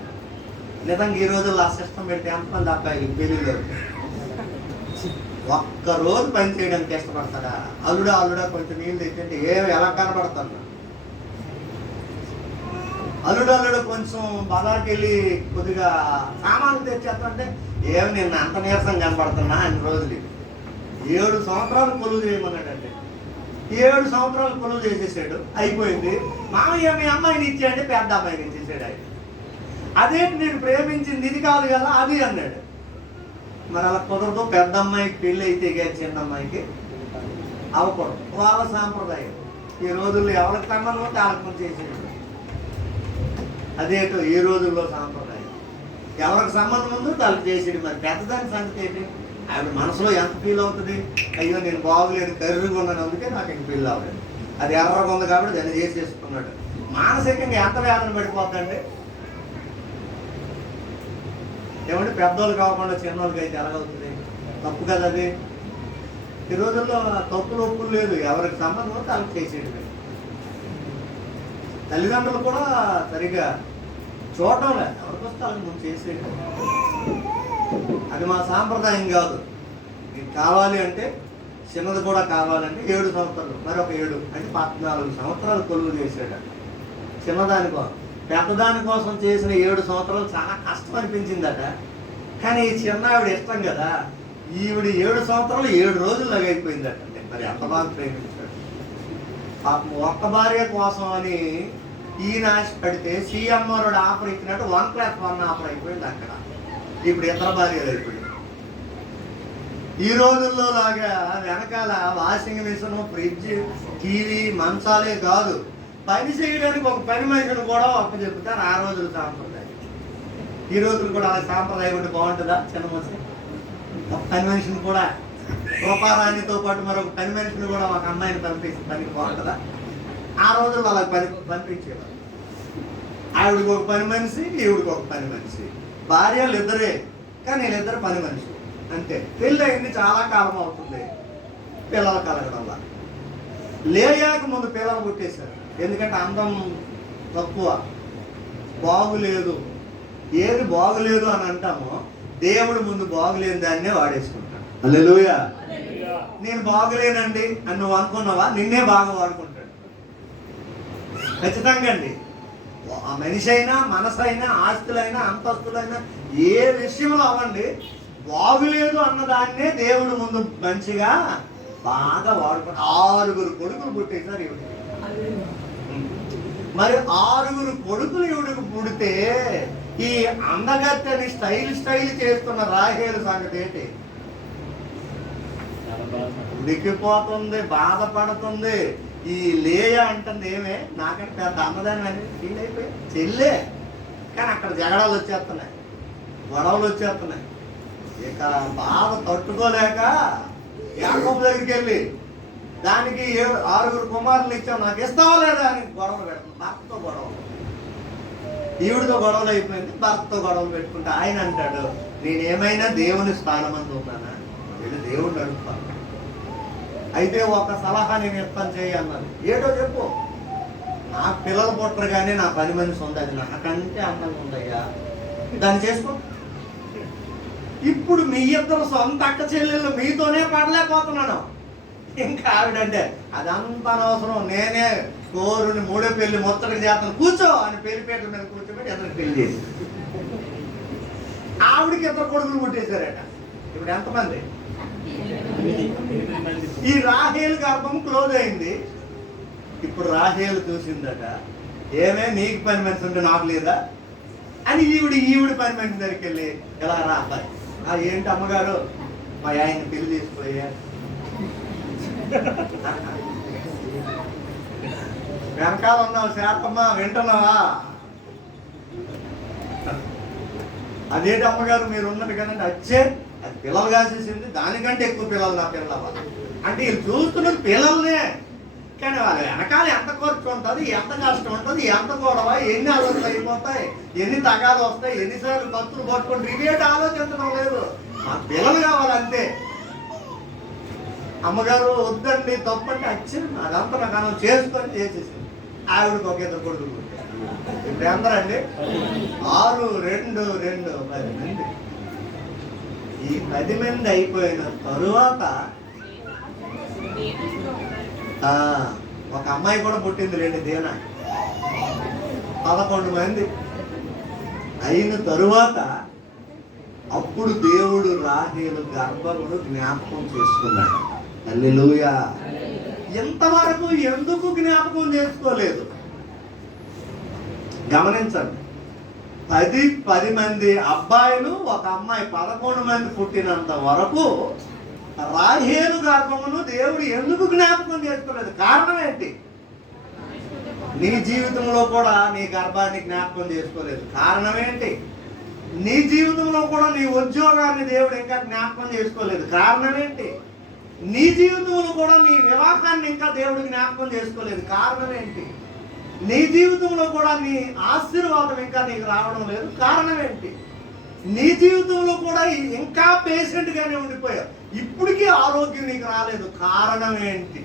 నిజంగా ఈ రోజుల్లో ఆ సిస్టమ్ పెడితే ఎంతమంది అబ్బాయిలు పెళ్లిలో ఒక్కరోజు పని చేయడానికి ఇష్టపడతాడా? అల్లుడా కొంచెం నీళ్ళు తెచ్చింటే ఎలా కనబడతాను? అల్లుడు కొంచెం బజార్కి వెళ్ళి కొద్దిగా సామాన్లు తెచ్చేస్తుంటే ఏమి నిన్న అంత నీరసం కనపడుతున్నా అన్ని రోజులు. 7 సంవత్సరాలు కొలువు చేయమన్నాడంటే 7 సంవత్సరాలు కొలువు చేసేసాడు, అయిపోయింది. మామయ్య మీ అమ్మాయిని ఇచ్చేయండి, పెద్ద అమ్మాయిని ఇచ్చేసాడు ఆయన. అదేంటి నేను ప్రేమించింది ఇది కాదు కదా అది అన్నాడు. మరి అలా కుదరదు, పెద్ద అమ్మాయికి పెళ్ళి అయితే కానీ చిన్న అమ్మాయికి అవ్వకూడదు. వాళ్ళ సాంప్రదాయం. ఈ రోజుల్లో ఎవరికి సంబంధం ఉంటే వాళ్ళకి చేసేది. అదేటో ఈ రోజుల్లో సాంప్రదాయం. ఎవరికి సంబంధం ఉందో వాళ్ళకి చేసేది. మరి పెద్దదాని సంగతి ఏంటి? ఆవిడ మనసులో ఎంత ఫీల్ అవుతుంది? అయ్యో నేను బాగులేను, కర్రీగా ఉన్నాను, అందుకే నాకు ఇంక ఫీల్ అవ్వలేదు. అది ఎర్రగా ఉంది కాబట్టి దాన్ని చేసేసుకున్నాడు. మానసికంగా ఎంత వేదన పడిపోతుందండి. ఏమంటే పెద్దోళ్ళు కాకుండా చిన్నోళ్ళకి అయితే ఎలాగవుతుంది? తప్పు కదా అది. ఈ రోజుల్లో తప్పులు ఒప్పులు లేదు, ఎవరికి సంబంధం ఉంటే వాళ్ళకి చేసేయడమే. తల్లిదండ్రులు కూడా సరిగా చూడటం లేదు, ఎవరికి వస్తే వాళ్ళకి ముందు చేసేయడం. అది మా సాంప్రదాయం కాదు. మీకు కావాలి అంటే చిన్నది కూడా కావాలంటే 7 సంవత్సరాలు, మరొక 7 అంటే 14 సంవత్సరాలు కొలువు చేశాడు. చిన్నదాని కోసం, పెద్దదాని కోసం చేసిన 7 సంవత్సరాలు చాలా కష్టం అనిపించిందట. కానీ ఈ చిన్న ఆవిడ ఇష్టం కదా, ఈవిడ 7 సంవత్సరాలు 7 రోజులు అయిపోయిందట. మరి ఎంత బాగా ప్రేమించాడు. పాపం ఒక్క భార్య కోసం అని ఈయన ఆశపడితే సీఎంఆర్ ఆఫర్ ఇచ్చినట్టు 1+1 ఆఫర్ అయిపోయింది అక్కడ. ఇప్పుడు 2 భార్యలు అయిపోయింది. ఈ రోజుల్లో లాగా వెనకాల వాషింగ్ మిషన్, ఫ్రిడ్జ్, టీవీ, మంచాలే కాదు, పని చేయడానికి ఒక పని మనిషిని కూడా ఒక్క చెప్తారు. ఆ రోజుల సాంప్రదాయం. ఈ రోజులు కూడా ఆ సాంప్రదాయం ఉంటే బాగుంటుందా? చిన్న మనిషి ఒక పని మనిషిని కూడా, రూపారాణితో పాటు మరొక పని మనిషిని కూడా ఒక అమ్మాయిని పంపించి పనికి బాగుంటుందా? ఆ రోజుల్లో అలా పంపించేవారు. ఆవిడికి ఒక పని మనిషి, ఈవిడికి ఒక పని మనిషి, భార్యలు ఇద్దరే, కానీ వీళ్ళిద్దరు పని మనిషి అంతే. పెళ్ళి అయింది చాలా కాలం అవుతుంది, పిల్లలు కలగడం వల్ల. లేయాక ముందు పిల్లలు పుట్టేశారు. ఎందుకంటే అందం తక్కువ, బాగులేదు. ఏది బాగులేదు అని అంటామో దేవుడు ముందు బాగులేని దాన్నే వాడేసుకుంటాడు. హల్లెలూయా. నేను బాగులేనండి అని నువ్వు అనుకున్నావా, నిన్నే బాగా వాడుకుంటాడు ఖచ్చితంగా అండి. ఆ మనిషి అయినా, మనసు అయినా, ఆస్తులైనా, అంతస్తులైనా, ఏ విషయంలో అవ్వండి, బాగులేదు అన్నదాన్నే దేవుడు ముందు మంచిగా బాగా వాడుకుంటాడు. 6 కొడుకులు పుట్టేశారు ఈవిడికి. మరి 6 కొడుకులు ఈవిడికి పుడితే ఈ అందగత్తని స్టైల్ చేస్తున్న రాహేలు సంగతి ఏంటి? ఉడికిపోతుంది, బాధపడుతుంది. ఈ లేయ అంటుంది ఏమే, నాకంటే పెద్ద అన్నదాన్ని అని ఫీల్ అయిపోయి చెల్లే. కానీ అక్కడ జగడాలు వచ్చేస్తున్నాయి, గొడవలు వచ్చేస్తున్నాయి. ఇక బాధ తట్టుకోలేక యాకోబు దగ్గరికి వెళ్ళి దానికి 6 కుమారులు ఇచ్చావు, నాకు ఇస్తావా లేదా అని గొడవలు పెడుతుంది. భర్తతో గొడవలు, ఈవిడితో గొడవలు అయిపోయింది, భర్తతో గొడవలు పెట్టుకుంటే ఆయన అంటాడు, నేనేమైనా దేవుని స్థానమందు ఉన్నానా? వీళ్ళు దేవుడిని అడుగుతాను. అయితే ఒక సలహా నేను ఇస్తాను చేయి అన్నాను. ఏటో చెప్పు. నాకు పిల్లలు పుట్టరు కానీ నా పని మనిషి ఉంది, అది నాకంటే అందంగా ఉందయ్యా, దాన్ని చేసుకో. ఇప్పుడు మీ ఇద్దరు సొంత అక్క చెల్లెళ్ళు మీతోనే పడలేకపోతున్నాను. ఇంకా ఆవిడంటే అదంతా అనవసరం, నేనే కోరుని మూడో పెళ్లి మొత్తడికి చేస్తాను, కూర్చో అని పెళ్లిపేట మీద కూర్చోబెట్టి ఇద్దరు పెళ్లి చేసి ఆవిడికి ఇద్దరు కొడుకులు పుట్టేశారట. ఇప్పుడు ఎంతమంది? ఈ రాహేలు గర్భం క్లోజ్ అయింది. ఇప్పుడు రాహేలు చూసిందట, ఏమే నీకు పని మనిషి ఉంటే నాకు లేదా అని ఈవిడి పని మనిషి దగ్గరికి వెళ్ళి ఎలా రా అబ్బాయి, ఏంటి అమ్మగారు మా ఆయన పెళ్లి చేసిపోయా, వెనకాల ఉన్నావు శాతమ్మ వింటున్నావా, అదేంటి అమ్మగారు మీరు ఉన్నది కానీ వచ్చే అది పిల్లలు కాసేసింది, దానికంటే ఎక్కువ పిల్లలు నా పిల్లలు అంటే వీళ్ళు చూస్తున్నది పిల్లల్నే, కానీ వాళ్ళు వెనకాల ఎంత ఖర్చు ఉంటుంది, ఎంత కష్టం ఉంటుంది, ఎంత గొడవ, ఎన్ని ఆలోచనలు అయిపోతాయి, ఎన్ని తగాలు వస్తాయి, ఎన్నిసార్లు ఖర్చులు పట్టుకుంటే ఇవేటి ఆలోచించడం లేదు, ఆ పిల్లలు కావాలంతే. అమ్మగారు వద్దండి తప్పంటే వచ్చింది అదంతా నాకు మనం చేసుకొని చేసేసింది. ఆవిడకి ఒక ఇద్దరు కొడుకులు పుట్టారు. ఇప్పుడు ఎందరండి? 6, 2, 2 10 మంది. ఈ 10 మంది అయిపోయిన తరువాత ఒక అమ్మాయి కూడా పుట్టింది లేండి దేనా, 11 మంది అయిన తరువాత అప్పుడు దేవుడు రాహేలు గర్భమును జ్ఞాపకం చేసుకున్నాడు. హల్లెలూయా. ఇంతవరకు ఎందుకు జ్ఞాపకం చేసుకోలేదు? గమనించండి, 10 మంది అబ్బాయిలు ఒక అమ్మాయి 11 మంది పుట్టినంత వరకు రాహేలు గర్భమును దేవుడు ఎందుకు జ్ఞాపకం చేసుకోలేదు? కారణం ఏంటి? నీ జీవితంలో కూడా నీ గర్భాన్ని జ్ఞాపకం చేసుకోలేదు. కారణం ఏంటి? నీ జీవితంలో కూడా నీ ఉద్యోగాన్ని దేవుడు ఇంకా జ్ఞాపకం చేసుకోలేదు. కారణం ఏంటి? నీ జీవితంలో కూడా నీ వివాహాన్ని ఇంకా దేవుడు జ్ఞాపకం చేసుకోలేదు. కారణం ఏంటి? నీ జీవితంలో కూడా నీ ఆశీర్వాదం ఇంకా నీకు రావడం లేదు. కారణం ఏంటి? నీ జీవితంలో కూడా ఇంకా పేషెంట్ గానే ఉండిపోయావు, ఇప్పటికీ ఆరోగ్యం నీకు రాలేదు. కారణం ఏంటి?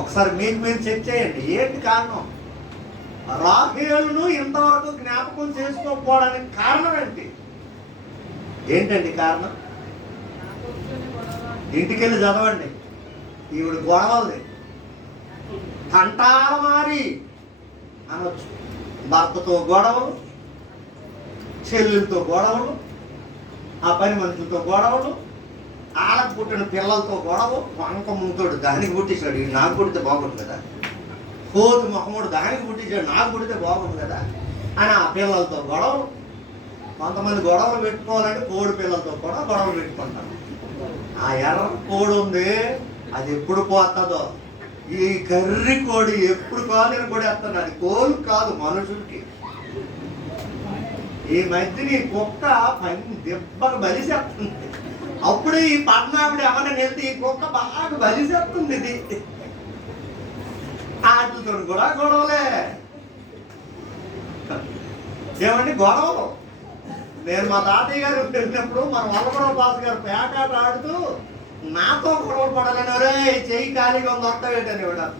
ఒకసారి మీకు మీరు చెక్ చేయండి, ఏంటి కారణం? రాహేలును ఇంతవరకు జ్ఞాపకం చేసుకోకపోవడానికి కారణం ఏంటి? ఏంటండి కారణం? ఇంటికెళ్ళి చదవండి. ఈవిడ గొడవలది కంటాల మారి అనొచ్చు. భర్తతో గొడవలు, చెల్లెలతో గొడవలు, ఆ పని మనుషులతో గొడవలు, ఆడకు పుట్టిన పిల్లలతో గొడవ. వంక ముంతోడు దానికి పుట్టించాడు, నాకు పుడితే బాగుండు కదా, కోతి మొహముడు దానికి పుట్టించాడు, నాకు పుడితే బాగుండు కదా అని ఆ పిల్లలతో గొడవలు. కొంతమంది గొడవలు పెట్టుకోవాలంటే కోడి పిల్లలతో కూడా గొడవలు పెట్టుకుంటారు. ఆ ఎర్ర కోడి ఉంది, అది ఎప్పుడు పోతుందో, ఈ కర్రీ కోడి ఎప్పుడు కాదని కూడా వేస్తాను. అది కోలు కాదు, మనుషులకి. ఈ మధ్యన ఈ కుక్క పని దెబ్బకు బలిసేస్తుంది. అప్పుడే ఈ పద్నావిడ ఎవరైనా వెళ్తే ఈ కుక్క బాగా బలిసేస్తుంది. ఇది ఆటలతో కూడా గొడవలే. ఏమండి గొడవలు? నేను మా తాతయ్య గారు వెళ్ళినప్పుడు మన వల్లభరావు బాస్ గారు పేకాట ఆడుతూ నాతో గొడవలు పడాలని, ఒరే చెయ్యి ఖాళీగా ఉంది వస్తావేటని ఇవ్వడం.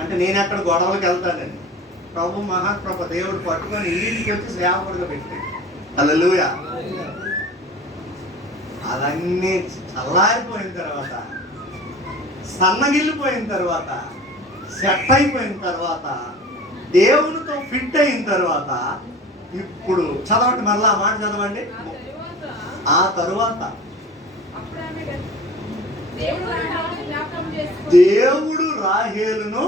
అంటే నేను ఎక్కడ గొడవలకు వెళ్తానండి. ప్రభు మహాప్రభు దేవుడు పట్టుకొని ఇంటికి వచ్చి సేవకుడిగా పెట్టాడు. హల్లెలూయా. అవన్నీ చల్లారిపోయిన తర్వాత, సన్నగిల్లిపోయిన తర్వాత, సెట్ అయిపోయిన తర్వాత, దేవునితో ఫిట్ అయిన తర్వాత, ఇప్పుడు చదవండి, మళ్ళా మాట చదవండి. ఆ తరువాత దేవుడు రాహేలును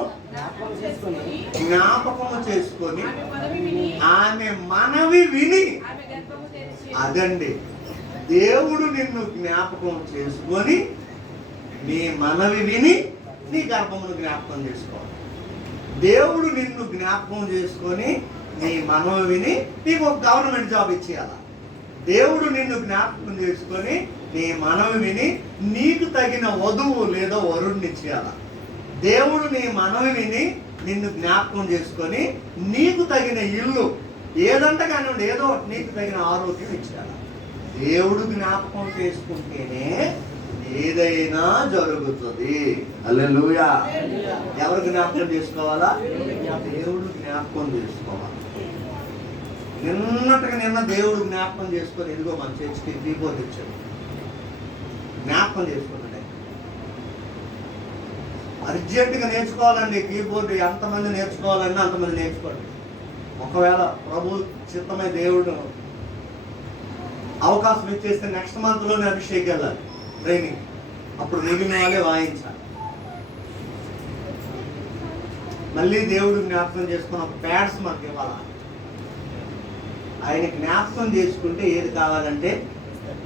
జ్ఞాపకము చేసుకొని ఆమె మనవి విని, అదండి దేవుడు నిన్ను జ్ఞాపకం చేసుకొని నీ మనవి విని నీ గర్భమును జ్ఞాపకం చేసుకోవాలి. దేవుడు నిన్ను జ్ఞాపకం చేసుకొని నీ మనవి విని నీకు ఒక గవర్నమెంట్ జాబ్ ఇచ్చేయాల. దేవుడు నిన్ను జ్ఞాపకం చేసుకొని నీ మనవి విని నీకు తగిన వధువు లేదా వరుణ్ణి ఇచ్చేయాల. దేవుడు నీ మనవి విని నిన్ను జ్ఞాపకం చేసుకొని నీకు తగిన ఇల్లు ఏదంటే కానివ్వండి, ఏదో నీకు తగిన ఆరోగ్యం ఇచ్చేయాల. దేవుడు జ్ఞాపకం చేసుకుంటేనే నీ ఏదైనా జరుగుతుంది. హల్లెలూయా. ఎవరు జ్ఞాపకం చేసుకోవాలా? దేవుడు జ్ఞాపకం చేసుకోవాలి. నిన్న దేవుడు జ్ఞాపకం చేసుకొని ఇదిగో మన చర్చికి కీబోర్డ్ ఇచ్చాడు. జ్ఞాపకం చేసుకున్నాడు. అర్జెంటుగా నేర్చుకోవాలండి కీబోర్డు. ఎంతమంది నేర్చుకోవాలన్నా అంతమంది నేర్చుకోండి. ఒకవేళ ప్రభు చిత్తమై దేవుడు అవకాశం ఇచ్చేస్తే నెక్స్ట్ మంత్లోనే అభిషేక్ వెళ్ళాలి ట్రైనింగ్. అప్పుడు మిగిలిన వాళ్ళే వాయించాలి. మళ్ళీ దేవుడు జ్ఞాపకం చేసుకున్న ప్యాడ్స్ మనకి ఇవ్వాలి. ఆయన జ్ఞాపకం చేసుకుంటే ఏది కావాలంటే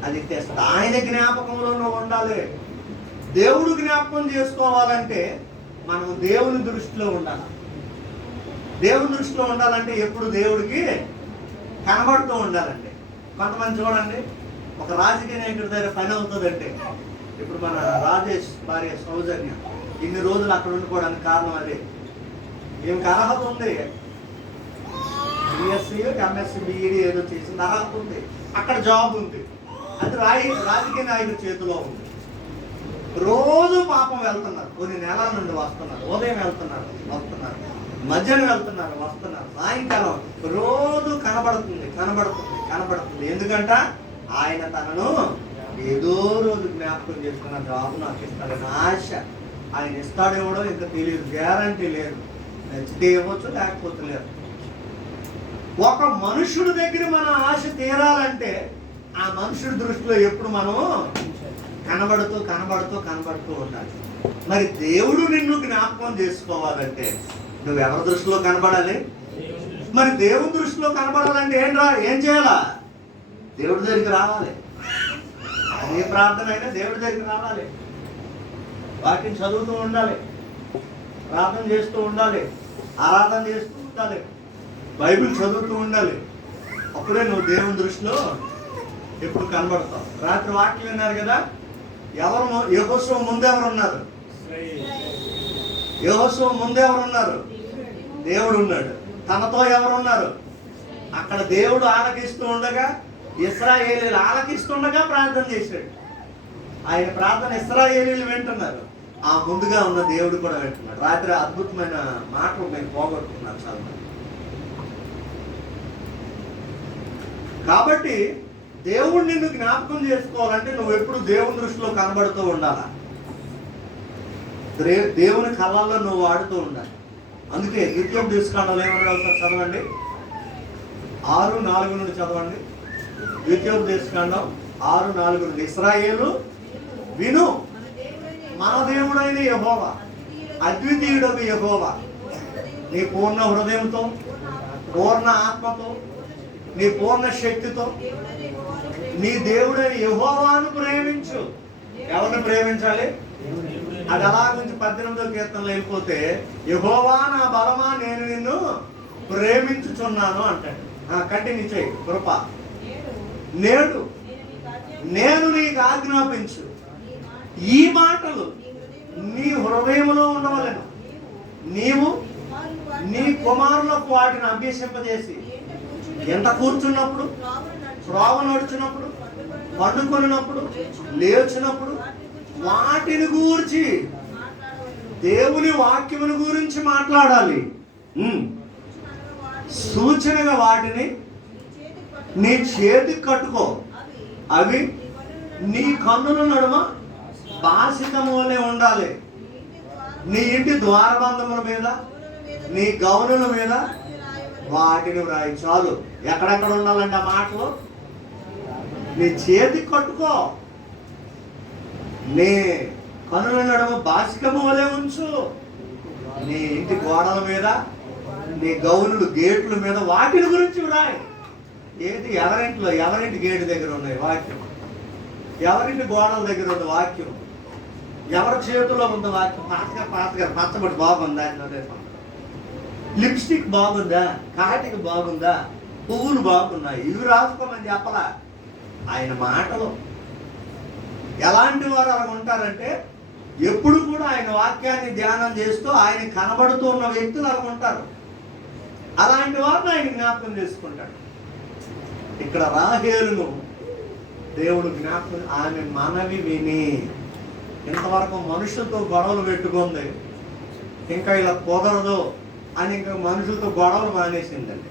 అది తెస్తా. ఆయన జ్ఞాపకంలో నువ్వు ఉండాలి. దేవుడు జ్ఞాపకం చేసుకోవాలంటే మనం దేవుని దృష్టిలో ఉండాలి. దేవుని దృష్టిలో ఉండాలంటే ఎప్పుడు దేవుడికి కనబడుతూ ఉండాలండి. కొంతమంది చూడండి, ఒక రాజకీయ నాయకుడి దగ్గర పని అవుతుందంటే, ఇప్పుడు మన రాజేష్ భార్య సౌజన్య ఇన్ని రోజులు అక్కడ ఉండిపోవడానికి కారణం అదే. ఈమెకి అర్హత ఉంది, బిఎస్సీ ఎంఎస్సీ బిఈడి ఏదో చేసింది, అర్హత ఉంది, అక్కడ జాబ్ ఉంది. అది రాజకీయ నాయకుడి చేతిలో ఉంది. రోజు పాపం వెళ్తున్నారు, కొన్ని నెలల నుండి వస్తున్నారు. ఉదయం వెళ్తున్నారు, వస్తున్నారు, మధ్యాహ్నం వెళ్తున్నారు, వస్తున్నారు, సాయంకాలం రోజు కనబడుతుంది. ఎందుకంట ఆయన తనను ఏదో రోజు జ్ఞాపకం చేసుకున్న జాబ్ నాకు ఇస్తాడని ఆశ. ఆయన ఇస్తాడేవడో ఇంకా తెలియదు, గ్యారంటీ లేదు. నచ్చితే ఇవ్వచ్చు, లేకపోతే లేదు. ఒక మనుషుడి దగ్గర మన ఆశ తీరాలంటే ఆ మనుషుడి దృష్టిలో ఎప్పుడు మనం కనబడుతూ ఉండాలి. మరి దేవుడు నిన్ను జ్ఞాపకం చేసుకోవాలంటే నువ్వు ఎవరి దృష్టిలో కనబడాలి? మరి దేవుని దృష్టిలో కనబడాలంటే ఏం చేయాలా? దేవుడి దగ్గరికి రావాలి. ఏ ప్రార్థన అయినా దేవుడి దగ్గరికి రావాలి. వాక్యం చదువుతూ ఉండాలి, ప్రార్థన చేస్తూ ఉండాలి, ఆరాధన చేస్తూ ఉండాలి, బైబిల్ చదువుతూ ఉండాలి. అప్పుడే నువ్వు దేవుని దృష్టిలో ఎప్పుడు కనబడతావు. రాత్రి వాక్యం విన్నారు కదా, యెహోషువ ముందెవరున్నారు? యెహోషువ ముందెవరున్నారు? దేవుడు ఉన్నాడు. తనతో ఎవరున్నారు? అక్కడ దేవుడు ఆలకిస్తూ ఉండగా, ఇశ్రాయేలీలు ఆలకిస్తుండగా ప్రార్థన చేశాడు. ఆయన ప్రార్థన ఇశ్రాయేలీలు వింటున్నారు, ఆ ముందుగా ఉన్న దేవుడు కూడా వింటున్నాడు. రాత్రి అద్భుతమైన మాటలు నేను పోగొట్టుకున్నాను చాలా. కాబట్టి దేవుడు నిన్ను జ్ఞాపకం చేసుకోవాలంటే నువ్వు ఎప్పుడు దేవుని దృష్టిలో కనబడుతూ ఉండాలా. దేవుని కళ్ళల్లో నువ్వు వాడుతూ ఉండాలి. అందుకే ద్వితీయోపదేశకాండంలో ఏమన్నా ఒకసారి చదవండి, 6:4 నుండి చదవండి. ద్వితీయోపదేశకాండం 6:4 నుండి. ఇశ్రాయేలు విను, మన దేవుడైన యెహోవా, అద్వితీయుడగు యెహోవా, నీ పూర్ణ హృదయంతో, పూర్ణ ఆత్మతో, నీ పూర్ణ శక్తితో నీ దేవుడైన యెహోవాను ప్రేమించు. ఎవరిని ప్రేమించాలి? అది అలాగుంచి 18వ కీర్తనలో వెళ్ళిపోతే, యెహోవా నా బలమా నేను నిన్ను ప్రేమించుచున్నాను అంటాడు. కంటిన్యూ చేయి. కృప నేడు నేను నీకు ఆజ్ఞాపించు ఈ మాటలు నీ హృదయంలో ఉండవలెను. నీవు నీ కుమారులకు వాటిని అభ్యసింపజేసి ఎంత కూర్చున్నప్పుడు, త్రోవ నడుచున్నప్పుడు, పండుకొనినప్పుడు, లేచినప్పుడు వాటిని గూర్చి, దేవుని వాక్యమును గురించి మాట్లాడాలి. సూచనగా వాటిని నీ చేతికి కట్టుకో. అవి నీ కన్నుల నడుమ బాసికము వలె ఉండాలి. నీ ఇంటి ద్వారబంధముల మీద, నీ గౌనుల మీద వాటిని వ్రాయి. చాలు. ఎక్కడెక్కడ ఉండాలంటే ఆ మాటలు నీ చేతికి కట్టుకో. నీ కన్నుల నడుమ బాసికము వలె ఉంచు. నీ ఇంటి గోడల మీద, నీ గౌనులు గేట్ల మీద వాటిని గురించి వ్రాయి. ఏంటి? ఎవరింటి గేటు దగ్గర ఉన్నాయి వాక్యం, ఎవరింటి గోడల దగ్గర ఉంది వాక్యం, ఎవరి చేతిలో ఉంది వాక్యం. పాతగా పచ్చబడి బాగుందా, లిప్స్టిక్ బాగుందా, కాటికి బాగుందా, పువ్వులు బాగున్నాయి, ఇవి రాసుకోమని చెప్పలా. ఆయన మాటలు ఎలాంటి వారు అలా ఉంటారంటే ఎప్పుడు కూడా ఆయన వాక్యాన్ని ధ్యానం చేస్తూ ఆయన కనబడుతూ ఉన్న వ్యక్తులు అలా ఉంటారు. అలాంటి వారిని ఆయన జ్ఞాపకం చేసుకుంటాడు. ఇక్కడ రాహేలును దేవుడు జ్ఞాపకం, ఆమె మనవి విని ఇంతవరకు మనుషులతో గొడవలు పెట్టుకుంది, ఇంకా ఇలా కుదరదు అని ఇంకా మనుషులతో గొడవలు మానేసిందండి.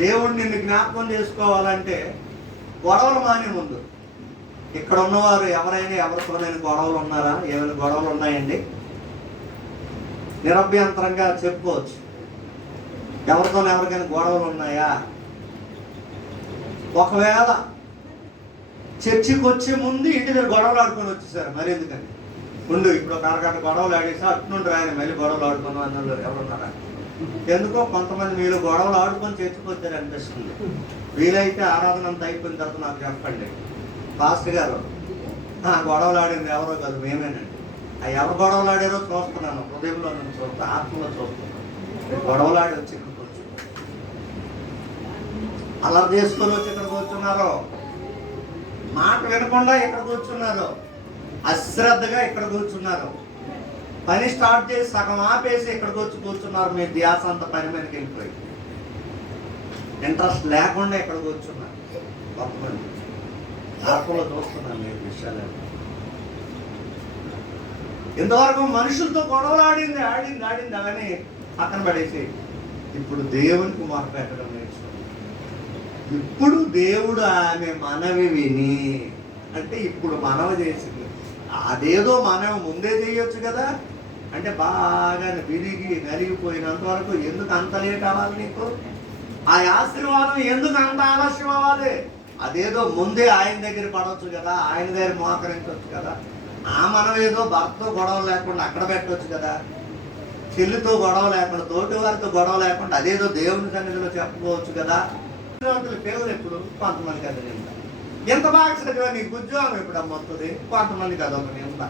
దేవుడు నిన్ను జ్ఞాపకం చేసుకోవాలంటే గొడవలు మానే ముందు. ఇక్కడ ఉన్నవారు ఎవరైనా ఎవరితోనైనా గొడవలు ఉన్నారా? ఏమైనా గొడవలు ఉన్నాయండి? నిరభ్యంతరంగా చెప్పుకోవచ్చు. ఎవరితో ఎవరికైనా గొడవలు ఉన్నాయా? ఒకవేళ చర్చికి వచ్చే ముందు ఇంటి దగ్గర గొడవలు ఆడుకొని వచ్చేసారు, మరి ఎందుకని ముందు ఇప్పుడు ఒక అరగంట గొడవలు ఆడేసి అట్నుంటారు ఆయన మళ్ళీ గొడవలు ఆడుకున్నాం అన్న ఎవరున్నారా? ఎందుకో కొంతమంది మీరు గొడవలు ఆడుకొని చర్చికొచ్చారు అనిపిస్తుంది. వీలైతే ఆరాధన అంతా అయిపోయిన తర్వాత నాకు చెప్పండి, పాస్టర్ గారు గొడవలు ఆడింది ఎవరో కాదు మేమేనండి. ఎవరు గొడవలు ఆడారో చూస్తున్నాను, హృదయంలో నేను చూస్తాను, ఆత్మలో చూస్తున్నాను. గొడవలు ఆడి వచ్చి ఇక్కడికి వచ్చి అల్లరి చేసుకొని వచ్చి ఇక్కడ కూర్చున్నారు, మాట వినకుండా ఇక్కడ కూర్చున్నారు, అశ్రద్ధగా ఇక్కడ కూర్చున్నారు, పని స్టార్ట్ చేసి సగం ఆపేసి ఇక్కడికి వచ్చి కూర్చున్నారు. మీ ధ్యాస అంతా పని మీదకి వెళ్ళిపోయి ఇంట్రెస్ట్ లేకుండా ఇక్కడ కూర్చున్నారు. కొంతమంది ఆత్మలో చూస్తున్నాను మీరు విషయాలు. ఇంతవరకు మనుషులతో గొడవలు ఆడింది ఆడింది ఆడింది అవన్నీ పక్కన పడేసి ఇప్పుడు దేవునికి మొర పెట్టడం నేర్చుకుంది. ఇప్పుడు దేవుడు ఆమె మనవి విని, అంటే ఇప్పుడు మనవి చేసింది. అదేదో మనవి ముందే చేయొచ్చు కదా, అంటే బాగా విరిగి నలిగిపోయినంత వరకు ఎందుకు అంత లేట్ అవ్వాలి? నీకు ఆ ఆశీర్వాదం ఎందుకు అంత ఆలస్యం అవ్వాలి? అదేదో ముందే ఆయన దగ్గర పడవచ్చు కదా, ఆయన దగ్గర మోకరించవచ్చు కదా. ఆ మనం ఏదో భర్తతో గొడవ లేకుండా అక్కడ పెట్టవచ్చు కదా, చెల్లితో గొడవ లేకుండా, తోటి వారితో గొడవ లేకుండా అదేదో దేవుని సన్నిధిలో చెప్పుకోవచ్చు కదా. పిల్లలు ఎప్పుడు కొంతమందికి అది నింద. ఎంత బాగా చదివా నీకు ఉద్యోగం ఎప్పుడు అమ్మవుతుంది? కొంతమందికి అదొక నింద.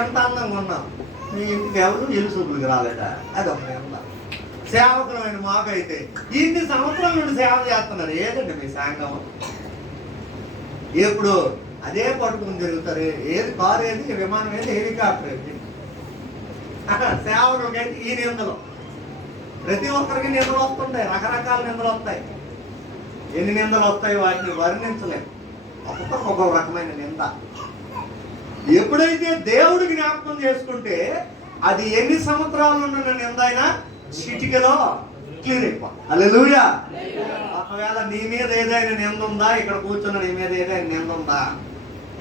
ఎంత అందంగా ఉన్నావు, నీ ఇంటికి ఎవరు ఇల్లు చూపులకు రాలేదా? అదొక నింద. సేవకులమైన మాకైతే ఇన్ని సంవత్సరాల నుండి సేవ చేస్తున్నారు, ఏదండి మీ సంఘం? ఎప్పుడు అదే పట్టుకుని తిరుగుతారు. ఏది కారు ఏది, విమానం ఏది, హెలికాప్టర్ ఏది. సేవకులకైతే ఈ నిందలు, ప్రతి ఒక్కరికి నిందలు వస్తుంటాయి, రకరకాల నిందలు వస్తాయి. ఎన్ని నిందలు వస్తాయి వాటిని వర్ణించలేము. ఒక్కొక్కరికి ఒక్కొక్క రకమైన నింద. ఎప్పుడైతే దేవుడు జ్ఞాపకం చేసుకుంటే అది ఎన్ని సంవత్సరాలు ఉన్న నింద అయినా చిటికలో క్లియర్ అయిపోతుంది. హల్లెలూయా. ఒకవేళ నీ మీద ఏదైనా నింద ఉందా, ఇక్కడ కూర్చున్న నీ మీద ఏదైనా నింద ఉందా,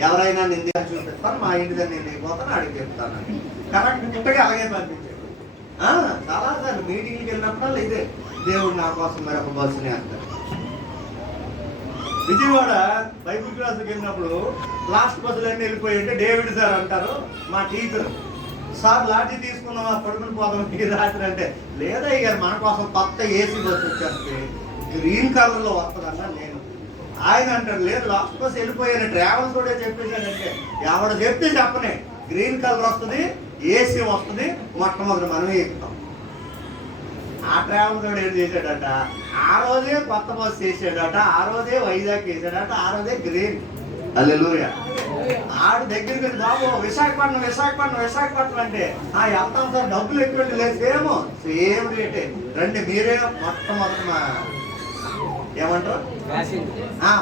ఎవరైనా నింద చూపిస్తాను, మా ఇంటి దగ్గర నింద అయిపోతాను అడిగి చెప్తాను, కరెక్ట్గా అలాగే పంపించాడు. చాలాసార్లు మీటింగ్కి వెళ్ళినప్పుడు ఇదే, దేవుడు నా కోసం మరొక బస్సుని అంటారు. విజయవాడ బైబుల్ క్లాస్కి వెళ్ళినప్పుడు లాస్ట్ బస్సులు అన్నీ వెళ్ళిపోయింటే డేవిడ్ సార్ అంటారు, మా టీచర్, సార్ లాఠీ తీసుకున్నాం ఆ పడుకుని పోదాం ఈ రాత్రి అంటే, లేదా ఇక మన కోసం కొత్త ఏసీ బస్సు వచ్చేస్తే గ్రీన్ కలర్లో వస్తుందన్నా నేను. ఆయన అంటారు, లేదు లాస్ట్ బస్ వెళ్ళిపోయాను, ట్రావెల్స్ కూడా చెప్పేశాడంటే, ఎవడ చెప్తే చెప్పనే, గ్రీన్ కలర్ వస్తుంది, ఏసీ వస్తుంది, మొట్టమొదటి మనమే ఎక్కుతాం. ఆ ట్రావెల్స్ కూడా ఏం చేశాడట, ఆ రోజే కొత్త బస్సు వేసాడట, ఆ రోజే వైజాగ్ వేసాడట, ఆ రోజే గ్రీన్. హల్లెలూయా. ఆడు దగ్గరికి బాబు విశాఖపట్నం విశాఖపట్నం విశాఖపట్నం అంటే, వెళ్తాం సార్, డబ్బులు ఎక్కువ లేదు, సేమ్ రేటే రండి, మీరే మొట్టమొదటి మా ఏమంటారు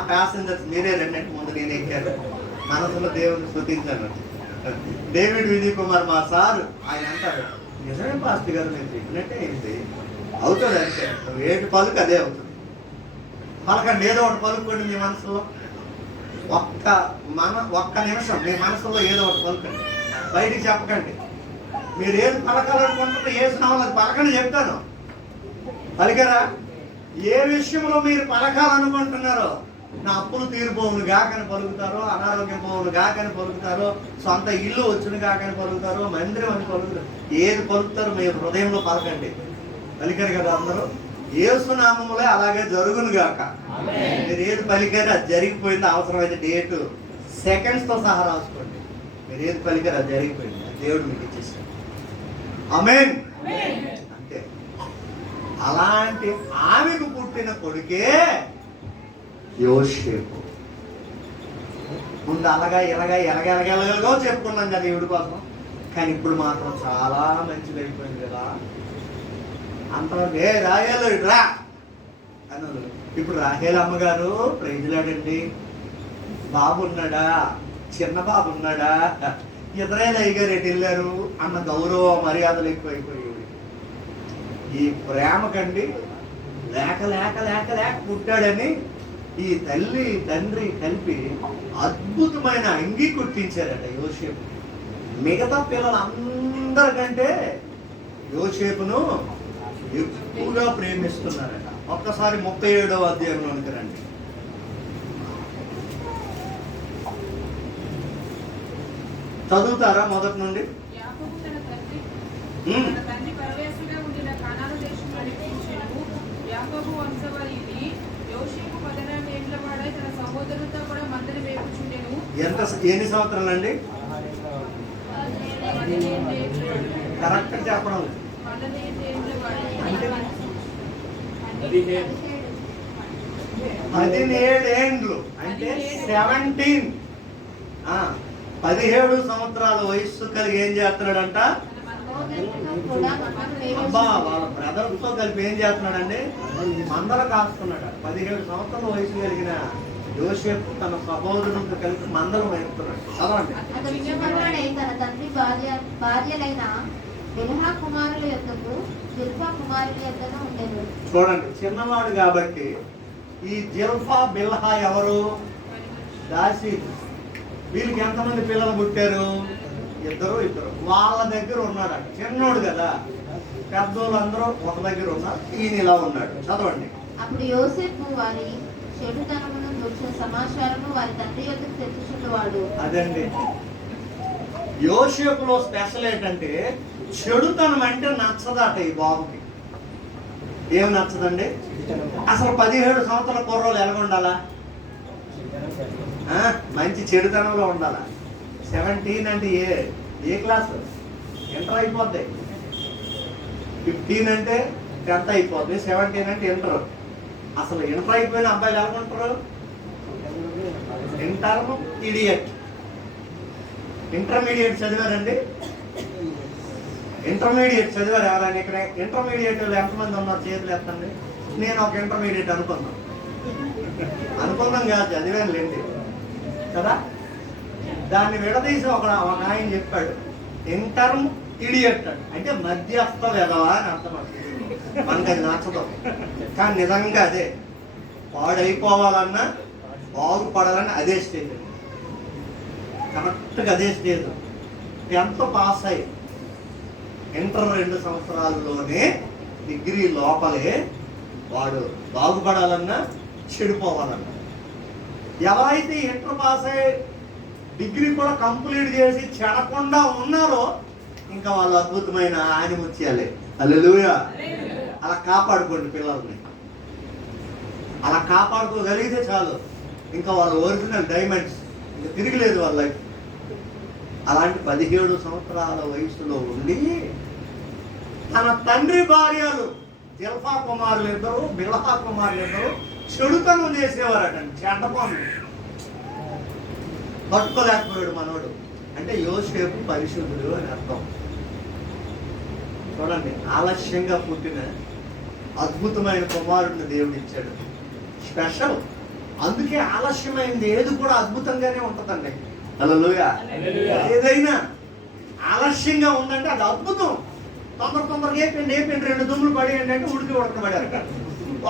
ప్యాసింజర్స్ మీరే రెండంటే ముందు నేను ఎక్కాను. మనసులో దేవుని స్తుతించాను. డేవిడ్ విజయ్ కుమార్ మా సారు ఆయన అంటారు, నిజమే పాస్టర్ గారు నేను చెప్పినట్టే ఏంటి అవుతుంది, అంటే ఏటి పలుకు అదే అవుతుంది. పలకండి, ఏదో ఒకటి పలుకోండి మీ మనసులో. ఒక్క నిమిషం మీ మనసులో ఏదో ఒకటి పలకండి, బయటికి చెప్పకండి. మీరు ఏది పలకాలనుకుంటుంటే ఏ స్నామం అది పలకండి చెప్తాను. పలికరా? ఏ విషయంలో మీరు పలకాలనుకుంటున్నారో, నా అప్పులు తీరిపోవును గాకని పలుకుతారో, అనారోగ్యం పోవును గాకని పలుకుతారో, సొంత ఇల్లు వచ్చును గాకని పలుకుతారో, మందిరం అని పలుకుతారు. ఏది పలుకుతారో మీ హృదయంలో పలకండి. పలికారు కదా అందరూ? యేసు నామములే అలాగే జరుగును గాక. మీరు ఏది పలికారో అది జరిగిపోయింది. అవసరమైతే డేటు సెకండ్స్తో సహా రాసుకోండి. మీరు ఏది పలికారో అది జరిగిపోయింది, దేవుడు మీకు ఇచ్చేసాడు. ఆమేన్. అంతే. అలాంటి ఆమెకు పుట్టిన కొడుకే యోసేపు. ముందు అలాగా ఇలాగా ఎలగెలగెలగో చెప్పుకున్నాం కదా దేవుడి కోసం, కానీ ఇప్పుడు మాత్రం చాలా మంచిది అయిపోయింది కదా. అంతవరకు రాహేలు రా అన్నారు. ఇప్పుడు రాహేల్ అమ్మగారు ప్రైజ్లాడండి, బాబు ఉన్నాడా, చిన్న బాబు ఉన్నాడా, ఇజ్రాయేల్ అయ్యగారు ఎటు వెళ్ళారు అన్న గౌరవ మర్యాదలు ఎక్కువైపోయాయి. ఈ ప్రేమకండి లేక లేక లేక లేక పుట్టాడని ఈ తల్లి తండ్రి కలిపి అద్భుతమైన అంగీ కుట్టించారట యోసేపు. మిగతా పిల్లలందరికంటే యోసేపును ఎక్కువగా ప్రేమిస్తున్నారట. ఒక్కసారి 37వ అధ్యాయంలోనికి రండి. చదువుతారా మొదటి నుండి? యాకోబు తన తండ్రి పరదేశిగా ఉండిన కనాను దేశంలో నివసించెను. యాకోబు వంశవాళి ఇది. యోసేపు 18 ఏండ్ల వాడై తన సహోదరులతో కూడా మందను మేపుచుండెను. ఎన్ని సంవత్సరాలండి? 18 ఏండ్ల వాడు. కరెక్ట్ చెప్పడం 18 ఏండ్ల వాడు. అంటే 17 ఏండ్లు అంటే 17. 17 సంవత్సరాల వయస్సు కలిగి ఏం చేస్తున్నాడంట? అబ్బా, వాళ్ళ బ్రదర్స్ తో కలిపి ఏం చేస్తున్నాడండి? మందలు కాస్తున్నాడు. 17 సంవత్సరాల వయసు కలిగిన యోసేపు తన సహోదరులతో కలిపి మందలు వేస్తున్నాడు. చదవండి. అతడు చిన్నవాడై తన తండ్రి భార్యలైన బిల్హా కుమారుల యొద్దకు జిల్పా కుమారుల యొద్దకు ఉండెను. చూడండి, చిన్నవాడు కాబట్టి ఈ జిల్ఫా బిల్హా ఎవరు? దాసి. వీళ్ళకి ఎంతమంది పిల్లలు పుట్టారు? ఇద్దరు. వాళ్ళ దగ్గర ఉన్నాడు. చిన్నోడు కదా, పెద్దోళ్ళందరూ ఒక దగ్గర ఉన్నారు. ఈయన ఇలా ఉన్నాడు. చదవండి. అప్పుడు యోసేపు వారి చెడుతనమును గురించిన సమాచారము వారి తండ్రి యొద్దకు తెచ్చుచున్నవాడు. అదండి యోసేపులో స్పెషల్ ఏంటంటే చెడుతనం అంటే నచ్చదట ఈ బాబుకి. ఏం నచ్చదండి? అసలు 17 సంవత్సరాల కుర్రోలు ఎలా ఉండాలా? మంచి చెడుతనంలో ఉండాలా. 17 అంటే ఏ క్లాస్? ఇంటర్ అయిపోద్ది. 15 అంటే 10th అయిపోద్ది. 17 అంటే ఇంటర్. అసలు ఇంటర్ అయిపోయిన అబ్బాయిలు ఎలా ఉంటారు? ఇంటర్మీడియట్. ఇంటర్మీడియట్ చదివారండి? ఇంటర్మీడియట్ చదివారు ఎవరైనా ఇక్కడ? ఇంటర్మీడియట్ ఎంతమంది ఉన్నారు? చేతులు ఎత్తండి. నేను ఒక ఇంటర్మీడియట్ అనుకున్నాం కాదు, చదివాను లేండి కదా. దాన్ని విడదీసి ఒక ఆయన చెప్పాడు, ఇంటర్మీడియట్ అంటే మధ్యస్థ వెధవ అని అర్థం. మనకి అది నచ్చదు, కానీ నిజంగా అదే. పాడైపోవాలన్నా బాగుపడాలన్నా అదే స్టేజ్, కరెక్ట్గా అదే స్టేజ్. 10th పాస్ అయ్యి ఇంటర్ 2 సంవత్సరాల్లోనే డిగ్రీ లోపలే వాడు బాగుపడాలన్నా చెడిపోవాలన్నా. ఎవరైతే ఇంటర్ పాస్ అయ్యి డిగ్రీ కూడా కంప్లీట్ చేసి చెడకుండా ఉన్నారో ఇంకా వాళ్ళు అద్భుతమైన ఆనిముత్యాలే. హల్లెలూయా. అలా కాపాడుకోండి పిల్లల్ని. అలా కాపాడుకోగలిగితే చాలు, ఇంకా వాళ్ళు ఒరిజినల్ డైమండ్స్. ఇంకా తిరిగిలేదు వాళ్ళ లైఫ్. అలాంటి 17 సంవత్సరాల వయసులో ఉండి తన తండ్రి భార్యలు జిల్ఫా కుమారులు ఇద్దరు, బిల్హా కుమారులు ఇద్దరు చెడుతనం చేసేవారటండి. చెడ్డ పనులు పట్టుకోలేకపోయాడు మనోడు. అంటే యోసేపు పరిశుద్ధుడు అని అర్థం. చూడండి, ఆలస్యంగా పుట్టిన అద్భుతమైన కుమారుడిని దేవుడు ఇచ్చాడు. స్పెషల్. అందుకే ఆలస్యమైంది ఏది కూడా అద్భుతంగానే ఉంటుందండి. హల్లెలూయా. ఏదైనా ఆలస్యంగా ఉందంటే అది అద్భుతం. తొందరగా ఏపండి 2 దుమ్ములు పడేయండి అంటే ఉడకబడారు.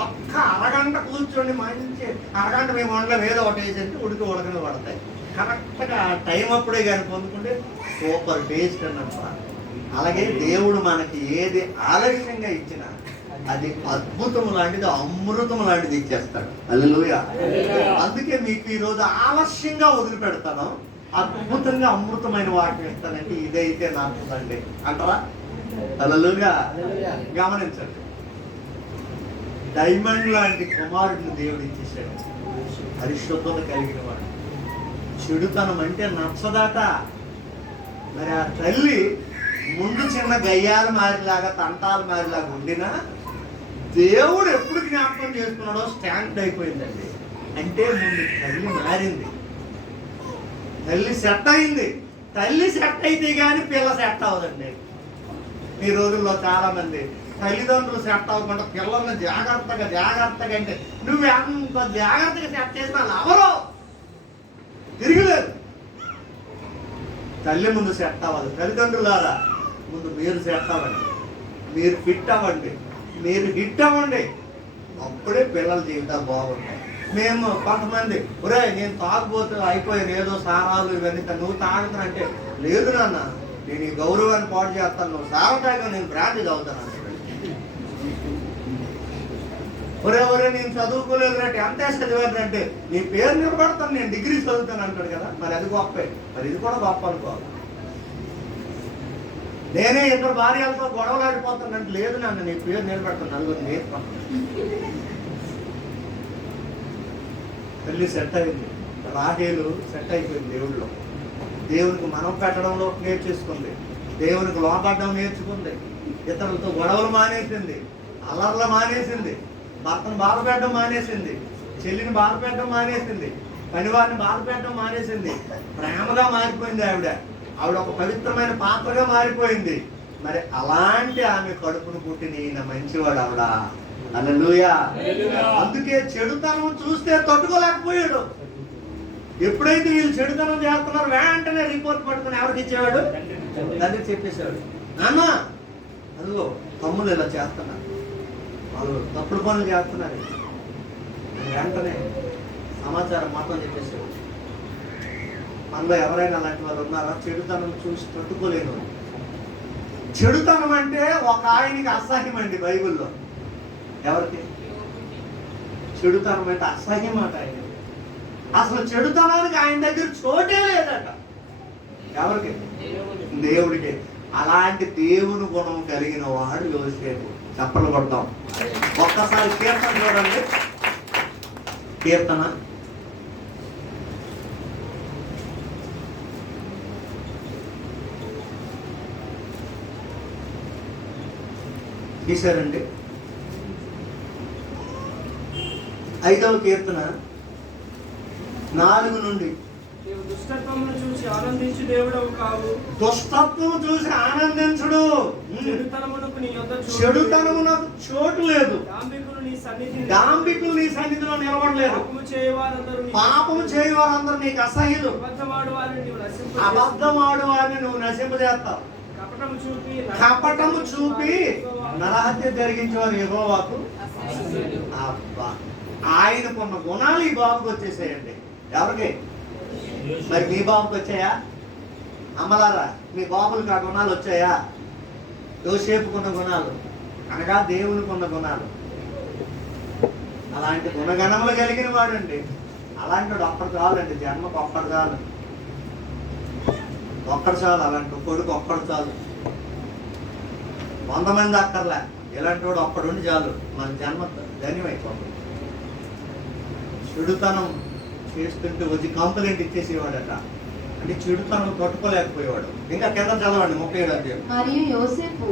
ఒక్క అరగంట కూర్చోండి, మంచి అరగంట మేము వండలేం, ఏదో ఒకటి వేసేసి ఉడకని పడతాయి. కరెక్ట్గా టైం అప్పుడే కానీ పొందుకుంటే సూపర్ టేస్ట్ అన్నమాట. అలాగే దేవుడు మనకి ఏది ఆలస్యంగా ఇచ్చినా అది అద్భుతం లాంటిది, అమృతం లాంటిది ఇచ్చేస్తాడు. హల్లెలూయా. అందుకే మీకు ఈరోజు ఆలస్యంగా వదిలిపెడతాను, అద్భుతంగా అమృతమైన వాటిని ఇస్తానంటే ఇదైతే నచ్చదండి అంటారా? హల్లెలూయా. గమనించండి, డైమండ్ లాంటి కుమారుడిని దేవుడు ఇచ్చేసాడు. పరిశుద్ధత కలిగిన వాడు. చెడుతనం అంటే నచ్చదట. మరి ఆ తల్లి ముందు చిన్న గయ్యాల మారిలాగా, తంటాల మారిలాగా ఉండినా దేవుడు ఎప్పుడు జ్ఞాపకం చేసుకున్నాడో స్టాండ్ అయిపోయిందండి. అంటే ముందు తల్లి మారింది, తల్లి సెట్ అయింది. తల్లి సెట్ అయితే కానీ పిల్ల సెట్ అవ్వదండి. ఈ రోజుల్లో చాలా మంది తల్లిదండ్రులు సెట్ అవ్వకుండా పిల్లల్ని జాగ్రత్తగా అంటే నువ్వు ఎంత జాగ్రత్తగా సెట్ చేసినా ఎవరో తిరిగిలేదు. తల్లి ముందు సెట్ అవ్వాలి. తల్లిదండ్రులారా ముందు మీరు సెట్ అవ్వండి, మీరు ఫిట్ అవ్వండి, మీరు హిట్ అవ్వండి. అప్పుడే పిల్లల జీవితాలు బాగుంటాయి. మేము కొంతమంది ఒరే నేను తాగుబోతు అయిపోయాను, ఏదో సారాలు ఇవన్నీ నువ్వు తాగుతానంటే లేదు నాన్న నేను ఈ గౌరవాన్ని పాడు చేస్తాను, నువ్వు సారా తాగా నేను బ్రాండ్ తాగుతాను. ఒరే నేను చదువుకోలేదు రంటే ఎంత చదివానంటే నీ పేరు నిలబడతాను, నేను డిగ్రీ చదువుతాను అంటాడు కదా. మరి అది గొప్పే, మరి ఇది కూడా గొప్ప అనుకోవాలి. నేనే ఇద్దరు భార్యలతో గొడవలు ఆడిపోతానంటే లేదు నాన్న నీ పేరు నిలబెడతాను, నలుగురు నేర్చుకుంటాను. తల్లి సెట్ అయింది, రాహేలు సెట్ అయిపోయింది దేవుళ్ళలో. దేవునికి మనం పెట్టడంలో నేర్చేసుకుంది, దేవునికి లోపడడం నేర్చుకుంది, ఇతరులతో గొడవలు మానేసింది, అల్లర్లు మానేసింది, భర్తను బాధ పెట్టడం మానేసింది, చెల్లిని బాధ పెట్టడం మానేసింది, పనివారిని బాధ పెట్టడం మానేసింది. ప్రేమగా మారిపోయింది ఆవిడ ఒక పవిత్రమైన పాత్రగా మారిపోయింది. మరి అలాంటి ఆమె కడుపును పుట్టిన ఈయన మంచివాడు ఆవిడ. హల్లెలూయా. అందుకే చెడుతనం చూస్తే తట్టుకోలేకపోయాడు. ఎప్పుడైతే వీళ్ళు చెడుతనం చేస్తున్నారు వెంటనే రిపోర్ట్ పట్టుకుని ఎవరికి ఇచ్చేవాడు? తండ్రికి చెప్పేశాడు, నాన్న అదిగో తమ్ముడు ఇలా చేస్తున్నారు, వాళ్ళు తప్పుడు పనులు చేస్తున్నారు. వెంటనే సమాచారం మొత్తం చెప్పేశాడు. మనలో ఎవరైనా అలాంటి వాళ్ళు ఉన్నారా? చెడుతనం చూసి తట్టుకోలేను. చెడుతనం అంటే ఒక ఆయనకి అసహ్యం అండి బైబిల్లో. ఎవరికి? చెడుతనం అంటే అసహ్యం అట ఆయన. అసలు చెడుతనానికి ఆయన దగ్గర చోటే లేదట. ఎవరికి? దేవుడికి. అలాంటి దేవుని గుణం కలిగిన వాడు యోసేపు. చప్పలు కొడతాం. ఒక్కసారి కీర్తన చూడండి. కీర్తన తీశారండి. 5వ కీర్తన 4 నుండి. నీవు దుష్టత్వమును చూసి ఆనందించు దేవుడవు కావు. దుష్టత్వము చూసి ఆనందించుడు. చెడుతనమునకు నీ యొద్ద చెడుతనమునకు చోటు లేదు. దాంభికులు నీ సన్నిధిలో నిలబడలేరు. పాపము చేయవారందరూ నీకు అసహ్యులు. అబద్ధమాడు వారిని నువ్వు నశింపజేస్తావు. కపటము చూపి నరహత్య జరిగించేవారు యెహోవాకు. ఆయనకున్న గుణాలు ఈ బాబుకి వచ్చేసాయండి. ఎవరికి? మరి మీ బాబుకి వచ్చాయా? అమ్మలారా మీ బాబులకు ఆ గుణాలు వచ్చాయా? యోసేపుకున్న గుణాలు అనగా దేవునికున్న గుణాలు. అలాంటి గుణగణములు కలిగిన వాడండి. అలాంటి వాడు ఒక్కడు చాలండి, జన్మకు ఒక్కడు చాలు, ఒక్కడు చాలు. అలాంటి కొడుకు ఒక్కడు చాలు, 100 మంది అక్కర్లే. ఇలాంటి వాడు ఒక్కడుండి చాలు, మన జన్మ ధన్యమైపోతుంది. చెడుతనం చేస్తుంటే వచ్చి కంప్లైంట్ ఇచ్చేసేవాడట. అంటే చెడుతనం తట్టుకోలేకపోయేవాడు. ఇంకా కింద చదవండి 37వ అధ్యాయం. మరియు యోసేపు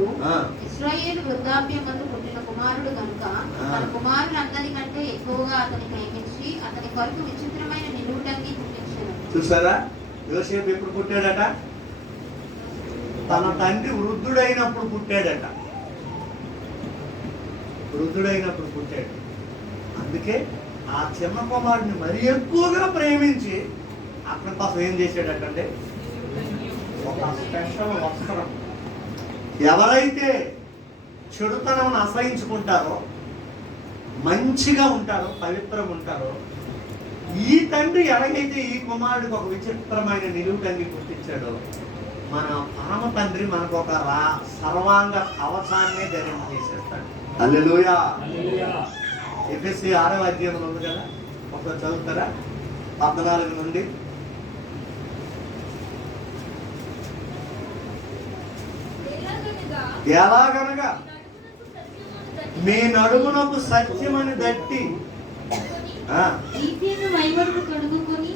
ఇశ్రాయేలు వృద్ధాప్యమందు పుట్టిన కుమారుడు కనుక తన కుమారులందరికంటే ఎక్కువగా అతని ప్రేమించి అతని కొరకు విచిత్రమైన నిలువుటంగి పుట్టించాడు. చూసారా? యోసేపు ఎప్పుడు పుట్టాడట? తన తండ్రి వృద్ధుడైనప్పుడు పుట్టాడట. వృద్ధుడైనప్పుడు పుట్టాడు. అందుకే ఆ చిన్న కుమారుడిని మరీ ఎక్కువగా ప్రేమించి అతని కోసం ఏం చేశాడటంటే ఒక స్పెషల్ వస్త్రం. ఎవరైతే చెడుతనం అసహించుకుంటారో, మంచిగా ఉంటారో, పవిత్రంగా ఉంటారో, ఈ తండ్రి ఎలాగైతే ఈ కుమారుడికి ఒక విచిత్రమైన నిలువుటంగి పుట్టించాడో, మన పరమ తండ్రి మనకు ఒక సర్వాంగ కవచాన్ని ధరించేసేస్తాడు. హల్లెలూయా. ఎఫెసీ 6వ అధ్యాయంలో ఉంది కదా, ఒకసారి చదువుతారా? 14 నుండి. ఎలాగనగా మీ నడుమునకు సత్యమని దట్టి మైమరును కడుగుకొని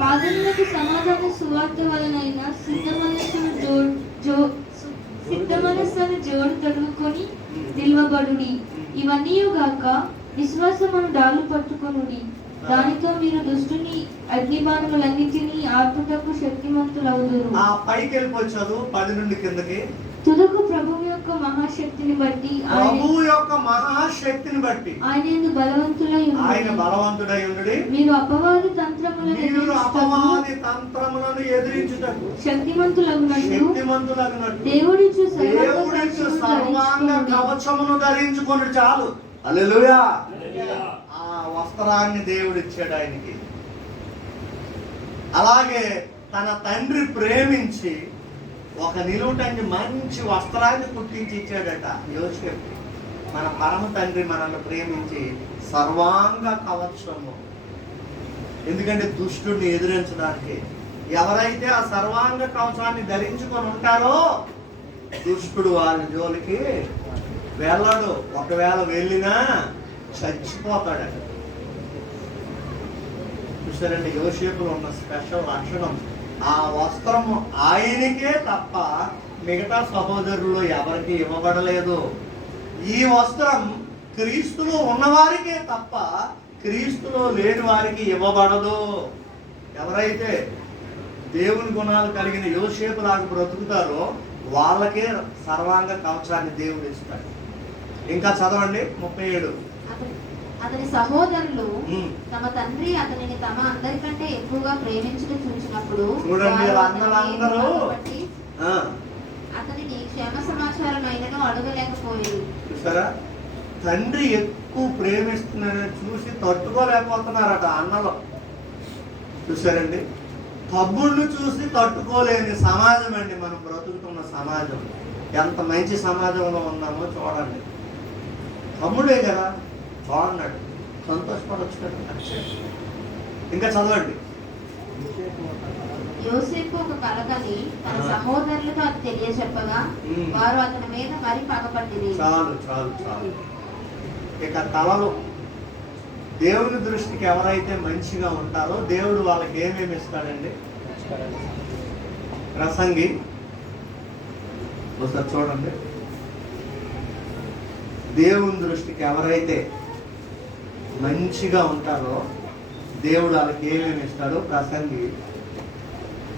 పాదములకు సమాధాన సువార్త వలనైన సిద్ధ మనస్సును జోడు తొడుగుకొని నిల్వబడుడి. ఇవన్నీ గాక విశ్వాసమును డాలు పట్టుకొనుడి. దానితో మీరు దుష్టుని అగ్నిబాణములన్నిటినీ ఆర్పుటకు శక్తిమంతులవుదురు. ఆ పైకి వెళ్ళిపోవచ్చు. 10 నుండి కిందకి. తుదకు ప్రభువు యొక్క యొక్క మహాశక్తిని బట్టి ప్రభువు యొక్క మహాశక్తిని బట్టి ఆయన బలవంతులై ఆయన బలవంతుడై ఉండి మీరు అపవాది తంత్రములను ఎదిరించుటకు శక్తిమంతులగునట్లు దేవుడిచ్చు సర్వాంగ కవచమును ధరించుకొని చాలు. హల్లెలూయా. ఆ వస్త్రాన్ని దేవుడిచ్చాడు ఆయనకి. అలాగే తన తండ్రి ప్రేమించి ఒక నిలువుటంగి మంచి వస్త్రాన్ని కుట్టించి ఇచ్చాడట యోసేపు. మన పరమ తండ్రి మనల్ని ప్రేమించి సర్వాంగ కవచము, ఎందుకంటే దుష్టుడిని ఎదిరించడానికి. ఎవరైతే ఆ సర్వాంగ కవచాన్ని ధరించుకొని ఉంటారో దుష్టుడు వాళ్ళ జోలికి వెళ్ళడు. ఒకవేళ వెళ్ళినా చచ్చిపోతాడట. చూసారంటే యోసేపులో ఉన్న స్పెషల్ లక్షణం, ఆ వస్త్రము ఆయనకే తప్ప మిగతా సహోదరులు ఎవరికి ఇవ్వబడలేదు. ఈ వస్త్రం క్రీస్తులో ఉన్నవారికే తప్ప క్రీస్తులో లేని వారికి ఇవ్వబడదు. ఎవరైతే దేవుని గుణాలు కలిగిన యోసేపు లాగా బ్రతుకుతారో వాళ్ళకే సర్వాంగ కవచాన్ని దేవుడు ఇస్తాడు. ఇంకా చదవండి 37. అతని సహోదరులు తమ తండ్రి అతనిని తమ అందరికంటే ఎక్కువగా ప్రేమించడం చూసినప్పుడు చూడండి, అందరూ అతనిని క్షేమ సమాచారం అయినను అడగలేకపోయారు. చూసారా, తండ్రి ఎక్కువ ప్రేమిస్తున్నాడని చూసి తట్టుకోలేకపోతున్నారట అన్నలో. చూసారండి, తమ్ముడిని చూసి తట్టుకోలేని సమాజం అండి మనం బ్రతుకుతున్న సమాజం. ఎంత మంచి సమాజంలో ఉన్నామో చూడండి. తమ్ముడే కదా, బాగున్నాడు, సంతోషపడవచ్చు కదా. ఇంకా చదవండి. యోసేపు ఒక కలగని తన సహోదరులతో అది తెలియజెప్పగా వారు అతని మీద మరి పగపట్టింది. చాలు చాలు చాలు. ఇక కళలు దేవుని దృష్టికి ఎవరైతే మంచిగా ఉంటారో దేవుడు వాళ్ళకి ఏమేమి ఇస్తాడండి? ప్రసంగి ఒకసారి చూడండి. దేవుని దృష్టికి ఎవరైతే మంచిగా ఉంటారో దేవుడు వాళ్ళకి ఏమేమి ఇస్తాడో ప్రసంగి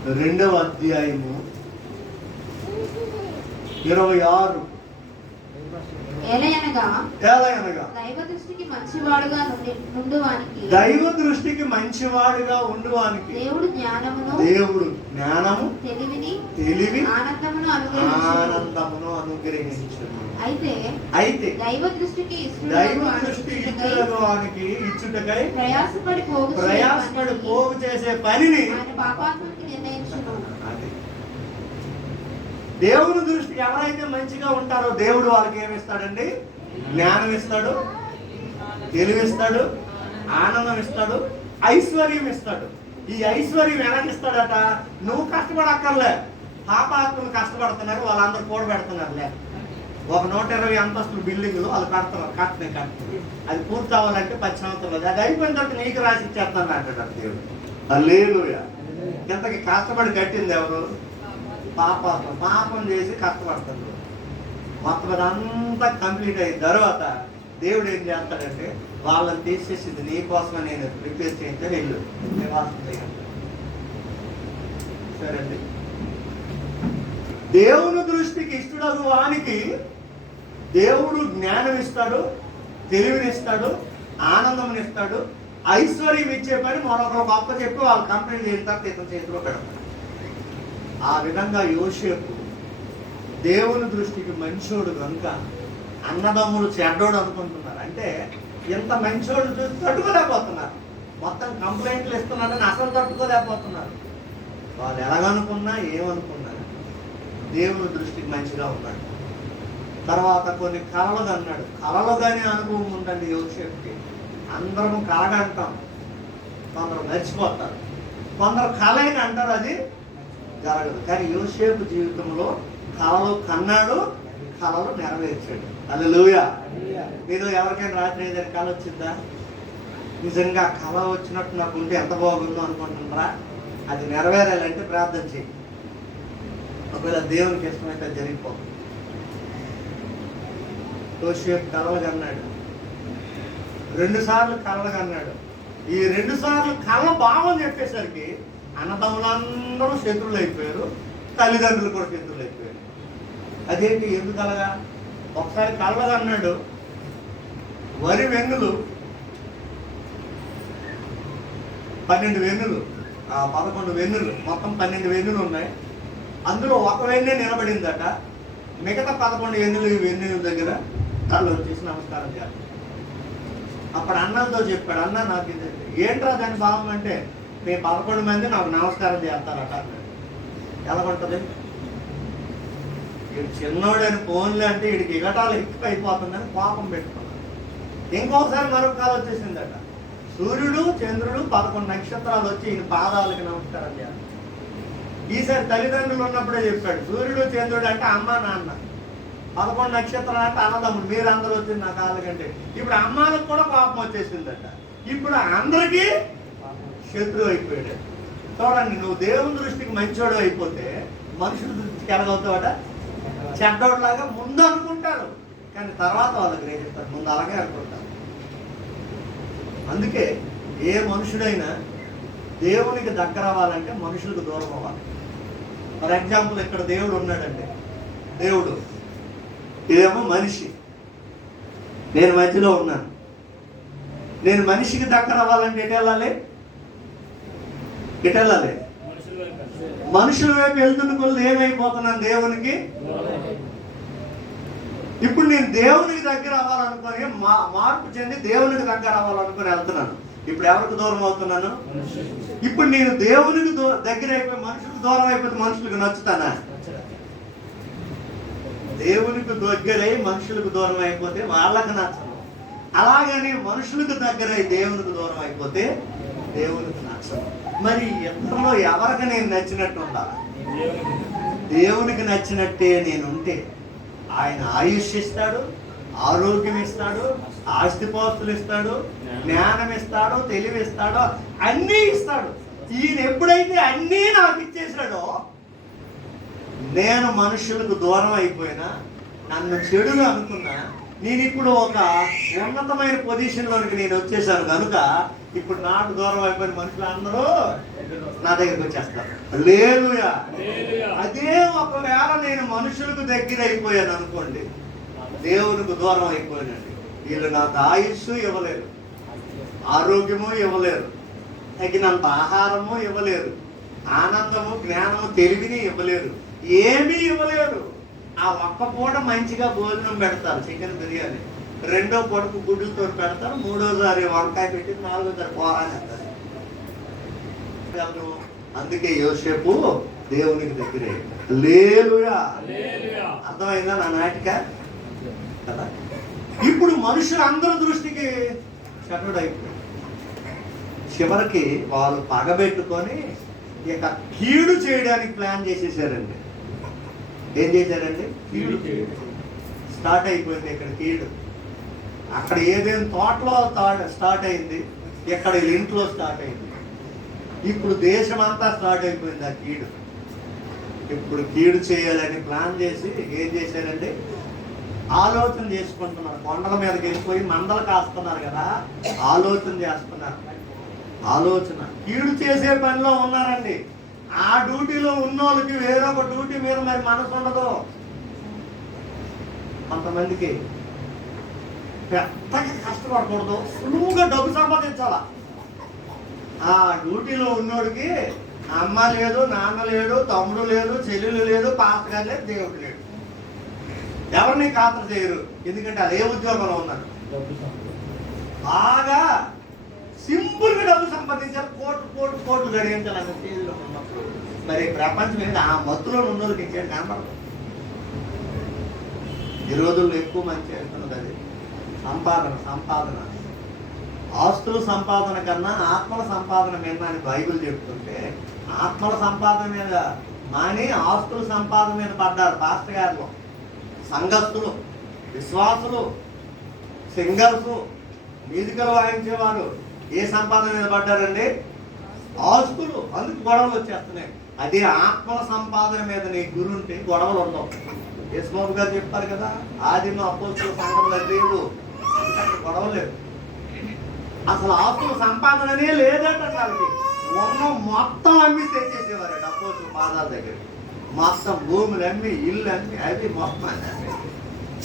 2వ అధ్యాయము 26. ఏలయనగా దైవ దృష్టికి మంచివాడుగా దైవ దృష్టికి మంచివాడుగా ఉండువానికి దేవుడు జ్ఞానము తెలివి ఆనందమును అనుగ్రహించు. అయితే దైవ దృష్టి ఇచ్చుటకై ప్రయాసపడి పోగు చేసే పనిని ఆయన పాపాత్మునికి నిర్ణయించును. దేవుని దృష్టికి ఎవరైతే మంచిగా ఉంటారో దేవుడు వాళ్ళకి ఏమిస్తాడండి? జ్ఞానం ఇస్తాడు, తెలివిస్తాడు, ఆనందం ఇస్తాడు, ఐశ్వర్యం ఇస్తాడు. ఈ ఐశ్వర్యం ఎలాగిస్తాడట? నువ్వు కష్టపడక్కర్లే, పాపాత్ములు కష్టపడుతున్నారు, వాళ్ళందరూ కూడబెడుతున్నారులే. ఒక 120 అంతస్తుల బిల్డింగ్లు వాళ్ళు కడుతున్నారు, కట్టనే అది పూర్తి అవ్వాలంటే 10 సంవత్సరాలు, అది అయిపోయిన తర్వాత నీకు రాసి ఇచ్చేస్తాను అంటాడు దేవుడు. హల్లెలూయా. ఇంతకి కష్టపడి కట్టింది ఎవరు? పాపం చేసి కష్టపడుతుంది. మొత్తం అదంతా కంప్లీట్ అయిన తర్వాత దేవుడు ఏం చేస్తాడంటే వాళ్ళని తీసేసి ఇది నీ కోసమే నేను ప్రిపేర్ చేయించే వెళ్ళు నివాసం చేయండి. సరేండి, దేవుని దృష్టికి ఇష్టడు వానికి దేవుడు జ్ఞానం ఇస్తాడు, తెలివినిస్తాడు, ఆనందమునిస్తాడు, ఐశ్వర్యం ఇచ్చే పని మరొకరు గొప్ప చెప్పి వాళ్ళు కంప్లీట్ చేసిన తర్వాత ఇతని చేతిలో పెడతాడు. ఆ విధంగా యోసేపు దేవుని దృష్టికి మంచోడు కనుక అన్నదమ్ములు చెడ్డోడు అనుకుంటున్నారు. అంటే ఎంత మంచోడు చూసి తట్టుకోలేకపోతున్నారు. మొత్తం కంప్లైంట్లు ఇస్తున్నారని అసలు తట్టుకోలేకపోతున్నారు. వాళ్ళు ఎలాగనుకున్నా ఏమనుకున్నా దేవుని దృష్టికి మంచిగా ఉన్నాడు. తర్వాత కొన్ని కళలు అన్నాడు. కళలు కానీ అనుభవం ఉందండి యోసేపుకి. అందరము కలగంటాం, కొందరు మర్చిపోతారు, కొందరు కళని అంటారు, అది జరగదు. కానీ యోసేపు జీవితంలో కళలు కన్నాడు, కళలు నెరవేర్చాడు. హల్లెలూయా. మీరు ఎవరికైనా రాత్రి ఏదైనా కళ వచ్చిందా? నిజంగా కళ వచ్చినట్టు నాకు ఉంటే ఎంత బాగుందో అనుకుంటున్నారా? అది నెరవేరాలంటే ప్రార్థన చేయి. ఒకవేళ దేవునికి ఇష్టమైతే జరిగిపోతుంది. యోసేపు కళలు కన్నాడు, 2 సార్లు కళలు కన్నాడు. ఈ 2 సార్లు కళ బాగని చెప్పేసరికి అన్నదమ్ములందరూ శత్రువులు అయిపోయారు, తల్లిదండ్రులు కూడా శత్రువులు అయిపోయారు. అదేంటి ఎందుకు అలాగా? ఒకసారి కళ్ళగా అన్నాడు, వరి వెన్నులు 12 వెన్నులు, 11 వెన్నులు, మొత్తం 12 వెన్నులు ఉన్నాయి. అందులో ఒక వెన్నే నిలబడిందట, మిగతా 11 వెన్నుల దగ్గర కళ్ళు వచ్చేసి నమస్కారం చేయాలి. అప్పుడు అన్నంతో చెప్పాడు, అన్న నాకు ఇది ఏంట్రా దాని భావం అంటే, మీ 11 మంది నాకు నమస్కారం చేస్తారట అన్నాడు. ఎలా ఉంటుంది? వీడు చిన్నోడని ఫోన్లు అంటే వీడికి ఇగటాలు ఎక్కువ అయిపోతుందని కోపం పెట్టుకున్నాడు. ఇంకోసారి మరొక కాలం వచ్చేసిందట, సూర్యుడు చంద్రుడు 11 నక్షత్రాలు వచ్చి ఈయన పాదాలకి నమస్కారం చేయాలి. ఈసారి తల్లిదండ్రులు ఉన్నప్పుడే చెప్పాడు, సూర్యుడు చంద్రుడు అంటే అమ్మ నాన్న, 11 నక్షత్రాలు అంటే అన్నదమ్ముడు, మీరందరూ వచ్చింది నా కాళ్ళ కంటే. ఇప్పుడు అమ్మాలకు కూడా కోపం వచ్చేసిందట, ఇప్పుడు అందరికీ శత్రువు అయిపోయాడు. చూడండి, నువ్వు దేవుని దృష్టికి మంచోడు అయిపోతే మనుషుల దృష్టికి ఎలాగవుతావట? చెడ్డోడ్లాగా ముందు అనుకుంటారు, కానీ తర్వాత వాళ్ళు గ్రహిస్తారు, ముందు అలాగే అనుకుంటారు. అందుకే ఏ మనుషుడైనా దేవునికి దగ్గర అవ్వాలంటే మనుషులకు దూరం అవ్వాలి. ఫర్ ఎగ్జాంపుల్, ఇక్కడ దేవుడు ఉన్నాడంటే, దేవుడు ఇదేమో మనిషి, నేను మధ్యలో ఉన్నాను. నేను మనిషికి దగ్గర అవ్వాలంటే ఎటు వెళ్ళాలి? మనుషుల వైపు వెళ్తున్న కొద్ది ఏమైపోతున్నాను? దేవునికి. ఇప్పుడు నేను దేవునికి దగ్గర అవ్వాలనుకొని మార్పు చెంది దేవునికి దగ్గర అవ్వాలనుకొని వెళ్తున్నాను. ఇప్పుడు ఎవరికి దూరం అవుతున్నాను? ఇప్పుడు నేను దేవునికి దగ్గర అయిపోయి మనుషులకు దూరం అయిపోతే మనుషులకు నచ్చుతానా? దేవునికి దగ్గరై మనుషులకు దూరం అయిపోతే వాళ్ళకి నచ్చను. అలాగని మనుషులకు దగ్గరై దేవునికి దూరం అయిపోతే దేవునికి నచ్చను. మరి ఇద్దరిలో ఎవరికి నేను నచ్చినట్టు ఉండాలి? దేవునికి నచ్చినట్టే నేనుంటే ఆయన ఆయుష్ ఇస్తాడు, ఆరోగ్యం ఇస్తాడు, ఆస్తిపాస్తులు ఇస్తాడు, జ్ఞానం ఇస్తాడు, తెలివి ఇస్తాడు, అన్నీ ఇస్తాడు. ఈయన ఎప్పుడైతే అన్నీ నాకు ఇచ్చేసాడో, నేను మనుషులకు దూరం అయిపోయినా, నన్ను చెడుగా అనుకున్నా, నేను ఇప్పుడు ఒక ఉన్నతమైన పొజిషన్లోనికి నేను వచ్చేసాను కనుక ఇప్పుడు నాకు దూరం అయిపోయిన మనుషులు అందరూ నా దగ్గరికి వచ్చేస్తారు. హల్లెలూయా. అదే ఒకవేళ నేను మనుషులకు దగ్గర అయిపోయాను అనుకోండి, దేవునికి దూరం అయిపోయానండి, వీళ్ళు నాకు ఆయుస్సు ఇవ్వలేరు, ఆరోగ్యము ఇవ్వలేరు, తగినంత ఆహారము ఇవ్వలేరు, ఆనందము జ్ఞానము తెలివిని ఇవ్వలేరు, ఏమీ ఇవ్వలేరు. ఆ ఒక్క పూట మంచిగా భోజనం పెడతారు, చికెన్ బిర్యానీ, రెండో పూటకు గుడ్లతో పెడతారు, మూడోసారి వంకాయ పెట్టి, నాలుగోసారి కూర. అందుకే యోసేపు దేవునికి దగ్గరే. హల్లెలూయా. అర్థమైందా నా నాటిక కదా? ఇప్పుడు మనుషులు అందరి దృష్టికి చెడ్డోడు అయిపోయాడు. చివరికి వాళ్ళు పగబెట్టుకొని ఇక కీడు చేయడానికి ప్లాన్ చేసేసారండి. ఏం చేశారండి? కీడు స్టార్ట్ అయిపోయింది. ఇక్కడ కీడు, అక్కడ ఏదైనా తోటలో స్టార్ట్ అయింది, ఇక్కడ ఇంట్లో స్టార్ట్ అయింది, ఇప్పుడు దేశం అంతా స్టార్ట్ అయిపోయింది ఆ కీడు. ఇప్పుడు కీడు చేయాలని ప్లాన్ చేసి ఏం చేశారంటే ఆలోచన చేసుకుంటున్నారు. కొండల మీదకి వెళ్ళిపోయి మందలు కాస్తున్నారు కదా, ఆలోచన చేస్తున్నారు. ఆలోచన కీడు చేసే పనిలో ఉన్నారండి. ఆ డ్యూటీలో ఉన్నోళ్ళకి వేరొక డ్యూటీ మీద మరి మనసు ఉండదు. కొంతమందికి పెద్దగా కష్టపడకూడదు, సులువుగా డబ్బు సంపాదించాలా. ఆ డ్యూటీలో ఉన్నోడికి అమ్మ లేదు, నాన్న లేడు, తమ్ముడు లేదు, చెల్లెలు లేదు, పాస్టర్ గారు లేదు, దేవుడు లేడు. ఎవరిని ఖాతరు చేయరు, ఎందుకంటే అదే ఉద్యోగంలో ఉన్నారు. బాగా సింపుల్గా డబ్బు సంపాదించారు, కోట్లు గడిగించాలని స్టేజ్లో ఉన్నప్పుడు మరి ప్రపంచం మీద ఆ మత్తులో ఉన్నోళ్ళకి ఇంకేం కనబడదు. ఈ రోజుల్లో ఎక్కువ మంచి చేస్తున్నది అది సంపాదన. ఆస్తుల సంపాదన కన్నా ఆత్మల సంపాదన మీద అని బైబిల్ చెప్తుంటే, ఆత్మల సంపాదన మీద మాని ఆస్తుల సంపాదన మీద పడ్డారు పాస్టర్ గారు, సంఘస్థులు, విశ్వాసులు, సింగర్స్, మ్యూజికల్ వాయించేవారు. ఏ సంపాదన మీద పడ్డారండి? ఆస్తులు. అందుకు గొడవలు వచ్చేస్తున్నాయి. అదే ఆత్మల సంపాదన మీద నీ గురుంటే గొడవలు ఉండవు. యేసుబాబు గారు చెప్పారు కదా, ఆదిమ అపోస్తుల సంఘంలో లేదు, గొడవ లేదు. అసలు ఆస్తుల సంపాదననే లేదంట. వాళ్ళకి మొత్తం అమ్మి తెచ్చేసేవారు అపోస్తుల పాదాల దగ్గర. మొత్తం భూములు అమ్మి, ఇల్లు అమ్మి, అవి మొత్తం అమ్మి.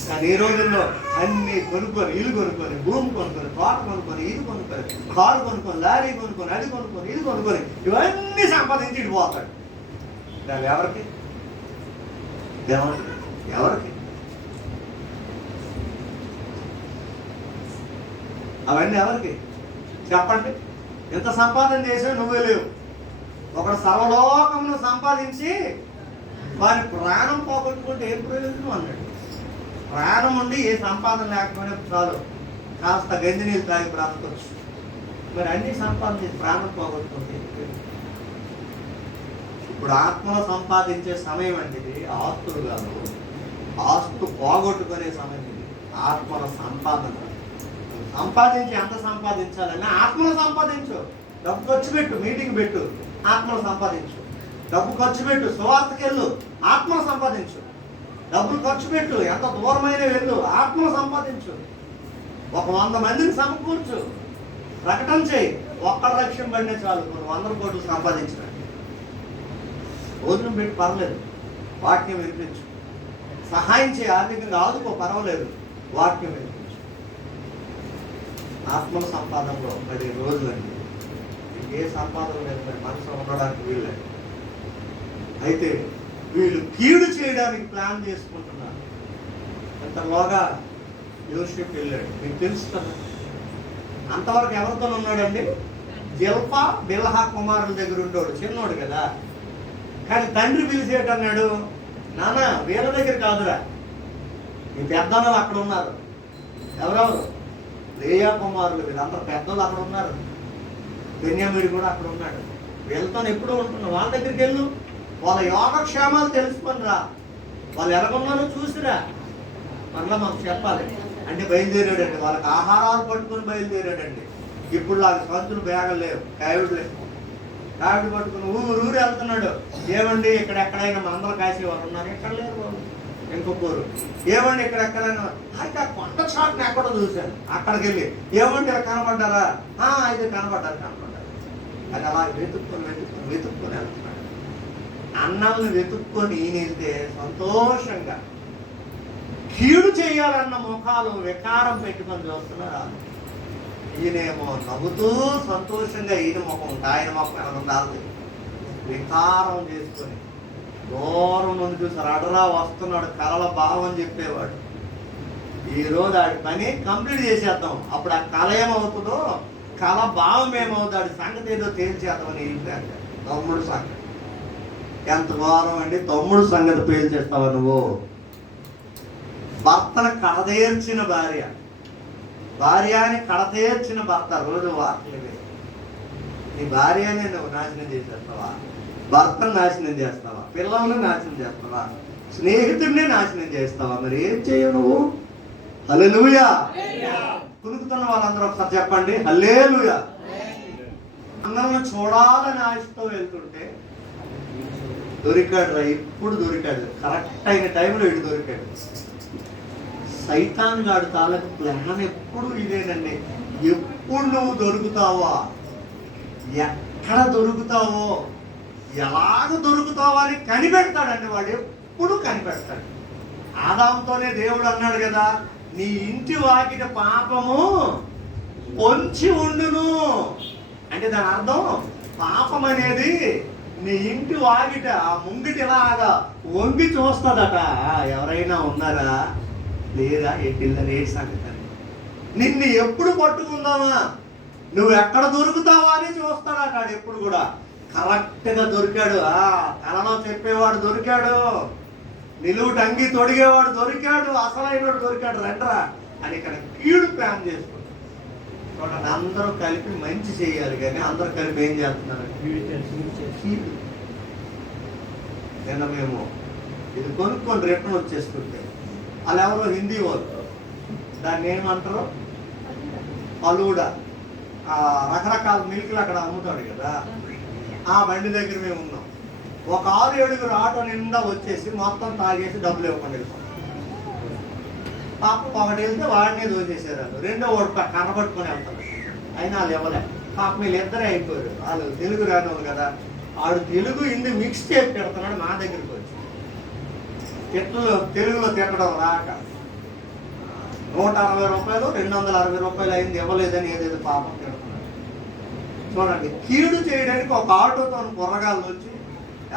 కానీ ఈ రోజుల్లో అన్ని కొనుక్కొని, ఇల్లు కొనుక్కొని, భూమి కొనుక్కొని, తోట కొనుక్కొని, ఇది కొనుక్కొని, కారు కొనుక్కొని, లారీ కొనుక్కొని, అది కొనుక్కొని, ఇది కొనుక్కొని, ఇవన్నీ సంపాదించి ఇటు పోతాడు. దాని ఎవరికి? ఎవరికి? అవన్నీ ఎవరికి చెప్పండి? ఎంత సంపాదన చేసావు నువ్వే లేవు. ఒకడు సర్వలోకమును సంపాదించి వారి ప్రాణం పోగొట్టుకుంటే ఏం ప్రయోజనం అన్నాడు. ప్రాణం ఉండి ఏ సంపాదన లేకపోయినా చాలు, కాస్త గంజి నీళ్ళు తాగి బ్రతకొచ్చు. మరి అన్ని సంపాదన ప్రాణం పోగొట్టుకుంటే ఇప్పుడు ఆత్మలో సంపాదించే సమయం అంటే ఇది ఆస్తులు కాదు, ఆస్తు పోగొట్టుకునే సమయం ఇది. ఆత్మల సంపాదన సంపాదించి ఎంత సంపాదించాలని ఆత్మలు సంపాదించు. డబ్బు ఖర్చు పెట్టు, మీటింగ్ పెట్టు, ఆత్మలు సంపాదించు. డబ్బు ఖర్చు పెట్టు, సువార్తకి వెళ్ళు, ఆత్మలు సంపాదించు. డబ్బులు ఖర్చు పెట్టు, ఎంత దూరమైన వెళ్ళు, ఆత్మలు సంపాదించు. 100 మందిని సమకూర్చు, ప్రకటన చేయి. ఒక్కడు లక్ష్యం పడినా చాలు, 100 కోట్లు సంపాదించడానికి. భోజనం పెట్టి పర్లేదు, వాక్యం వినిపించు. సహాయం చేయి, ఆర్థికంగా ఆదుకో, పర్వాలేదు, వాక్యం వినిపించు. ఆత్మల సంపాదనలో 10 రోజులండి. ఏ సంపాదన లేదు, మరి మనసు ఉండడానికి వీల్లేదు. అయితే వీళ్ళు కీడు చేయడానికి ప్లాన్ చేసుకుంటున్నారు. అంతలోగా యోసేపు వెళ్ళాడు. మీకు తెలుసు కదా, అంతవరకు ఎవరితో ఉన్నాడండి? జిల్పా బిల్హా కుమారుల దగ్గర ఉండేవాడు, చిన్నోడు కదా. కానీ తండ్రి పిలిచేటన్నాడు, నాన్న వీళ్ళ దగ్గర కాదురా, మీ పెద్దన్నలు అక్కడ ఉన్నారు. ఎవరెవరు? లేయా కుమారులు, వీళ్ళందరూ పెద్దలు అక్కడ ఉన్నారు. బెన్యామీడు కూడా అక్కడ ఉన్నాడు. వీళ్ళతో ఎప్పుడూ ఉంటున్నావు, వాళ్ళ దగ్గరికి వెళ్ళు, వాళ్ళ యోగక్షేమాలు తెలుసుకొని రా, వాళ్ళు ఎలాగున్నారో చూసిరా, మరలా మాకు చెప్పాలి అంటే బయలుదేరాడండి. వాళ్ళకి ఆహారాలు పట్టుకొని బయలుదేరాడండి. ఇప్పుడు వాళ్ళకి సంచులు బ్యాగలు లేవు, కావిడు లేవు. కావిడి పట్టుకుని ఊరు వెళ్తున్నాడు. ఏమండి ఇక్కడ ఎక్కడైనా మనందరూ కాసేవారు ఉన్నారు? ఎక్కడ లేరు బాబు. ఇంకొకరు ఏమండి ఇక్కడ ఎక్కడైనా, అయితే ఆ కొండ చాటుని ఎక్కడో చూశాను, అక్కడికి వెళ్ళి ఏమండి ఇక్కడ కనబడ్డారా? అయితే కనబడ్డారు. అది అలా వెతుక్కొని వెళ్తున్నాడు. అన్నల్ని వెతుక్కొని ఈయన వెళ్తే సంతోషంగా, కీడు చేయాలన్న ముఖాలు వికారం పెట్టుకొని చూస్తున్నారు. ఈయనేమో నవ్వుతూ సంతోషంగా ఈయన ముఖం ఉంటుంది, ఆయన ముఖం ఏమైనా ఉండాలి, వికారం చేసుకొని దూరం నుండి చూసారు. అడరా వస్తున్నాడు, కళల భావం చెప్పేవాడు. ఈరోజు ఆడి పని కంప్లీట్ చేసేద్దాం, అప్పుడు ఆ కళ ఏమవుతుందో, కళ భావం ఏమవుతుంది, ఆడి సంగతి ఏదో తేల్చేద్దామని ఏంటంటే తమ్ముడు సంగతి. ఎంత ఘోరం అండి, తమ్ముడు సంగతి పేల్చేస్తావా నువ్వు? భర్తను కడతేర్చిన భార్య, భార్యని కడతేర్చిన భర్త. రోజు వార్తలు, నీ భార్యనే నువ్వు నాశనం చేసేస్తావా? భర్తను నాశనం చేస్తావా? పిల్లల్ని నాశనం చేస్తావా? స్నేహితుడిని నాశనం చేస్తావా? మరి ఏం చేయవు నువ్వు? హల్లెలూయా. కునుకుతున్న వాళ్ళందరూ ఒకసారి చెప్పండి, హల్లెలూయా. అందరం చూడాలని ఆశతో వెళ్తుంటే దొరికాడు రా. ఇప్పుడు దొరికాడు, కరెక్ట్ అయిన టైంలో ఇటు దొరికాడు. సైతాన్ గాడు తాలకు ప్లాన్ ఎప్పుడు ఇదేనండి. ఎప్పుడు నువ్వు దొరుకుతావా, ఎక్కడ దొరుకుతావో, ఎలాగ దొరుకుతావో అని కనిపెడతాడండి వాడు. ఎప్పుడు కనిపెడతాడు. ఆదాముతోనే దేవుడు అన్నాడు కదా, నీ ఇంటి వాకిట పాపము పొంచి ఉండును అంటే దాని అర్థం పాపం అనేది నీ ఇంటి వాకిట ఆ ముంగిటిలాగా వంగి చూస్తుందట. ఎవరైనా ఉన్నారా లేదా ఎట్టిల్లని ఏ సంగతి అని. నిన్ను ఎప్పుడు పట్టుకుందామా, నువ్వు ఎక్కడ దొరుకుతావా అని చూస్తాడట. ఎప్పుడు కూడా కరెక్ట్గా దొరికాడు. కళలో చెప్పేవాడు దొరికాడు, నిలువుట అంగి తొడిగేవాడు దొరికాడు, అసలైనవాడు దొరికాడు. రండ్రా అని ఇక్కడ కీడు ప్లాన్ చేసుకుంటాడు. చూడండి, అందరూ కలిపి మంచి చేయాలి, కానీ అందరూ కలిపి ఏం చేస్తున్నారు? కీడు. నిన్న మేము ఇది కొనుక్కొని రిటర్న్ వచ్చేస్తుంటే వాళ్ళు ఎవరో హిందీ వాళ్ళు, దాన్ని ఏమంటారు, ఫలూడా, రకరకాల మిల్క్లు అక్కడ అమ్ముతాడు కదా, ఆ బండి దగ్గర మేము ఉన్నాం. ఒక 6-7 ఆటో నిండా వచ్చేసి మొత్తం తాగేసి డబ్బులు ఇవ్వకుండా వెళ్ళిపోతాం. పాపం ఒకటి వెళ్తే వాడినే దోచేసారు వాళ్ళు, రెండో వాడు కనబట్టుకొని వెళ్తారు. అయినా వాళ్ళు ఇవ్వలే. పాపం వీళ్ళు ఇద్దరే అయిపోయారు. వాళ్ళు తెలుగు రాని వాళ్ళు కదా, వాడు తెలుగు హిందీ మిక్స్ చేసి పెడుతున్నాడు మా దగ్గరికి వచ్చి. తెలుగులో తిట్టడం రాక 160 రూపాయలు 260 రూపాయలు అయింది ఇవ్వలేదని ఏదేదో పాపం తిడుతున్నాడు. చూడండి, కీడు చేయడానికి ఒక ఆటోతో కుర్రగాళ్ళు వచ్చి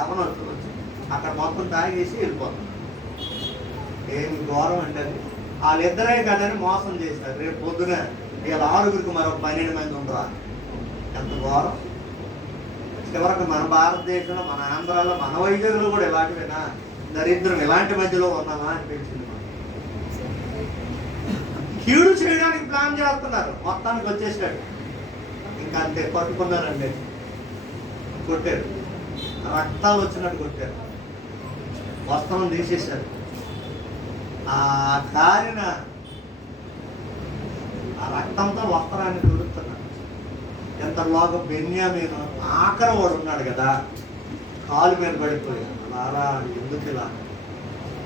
ఎవరొచ్చు వచ్చి అక్కడ మొత్తం తాగేసి వెళ్ళిపోతున్నారు. ఏమి ఘోరం అంటే అది. వాళ్ళిద్దరే కదని మోసం చేశారు. రేపు పొద్దున వీళ్ళ 6గురికి మరొక 12 మంది ఉండరా? ఎంత ఘోరం. చివరకు మన భారతదేశంలో, మన ఆంధ్రాలో, మన వైద్యులు కూడా ఇలాంటివేనా? దరిద్రం ఇలాంటి మధ్యలో ఉన్నామా అనిపించింది. కీడు చేయడానికి ప్లాన్ చేస్తున్నారు. మొత్తానికి వచ్చేసాడు. ఇంకా అంతే, పట్టుకున్నారండి, కొట్టారు, రక్తాలు వచ్చినట్టు కొట్టారు, వస్త్రం తీసేశారు. ఆ కారిన ఆ రక్తంతో వస్త్రాన్ని తుడుతున్నారు. ఎంతలోగా బెన్యామీను ఆఖరి వాడు ఉన్నాడు కదా, కాలు మీద పడిపోయాడు. అలారా ఎందుకు ఇలా?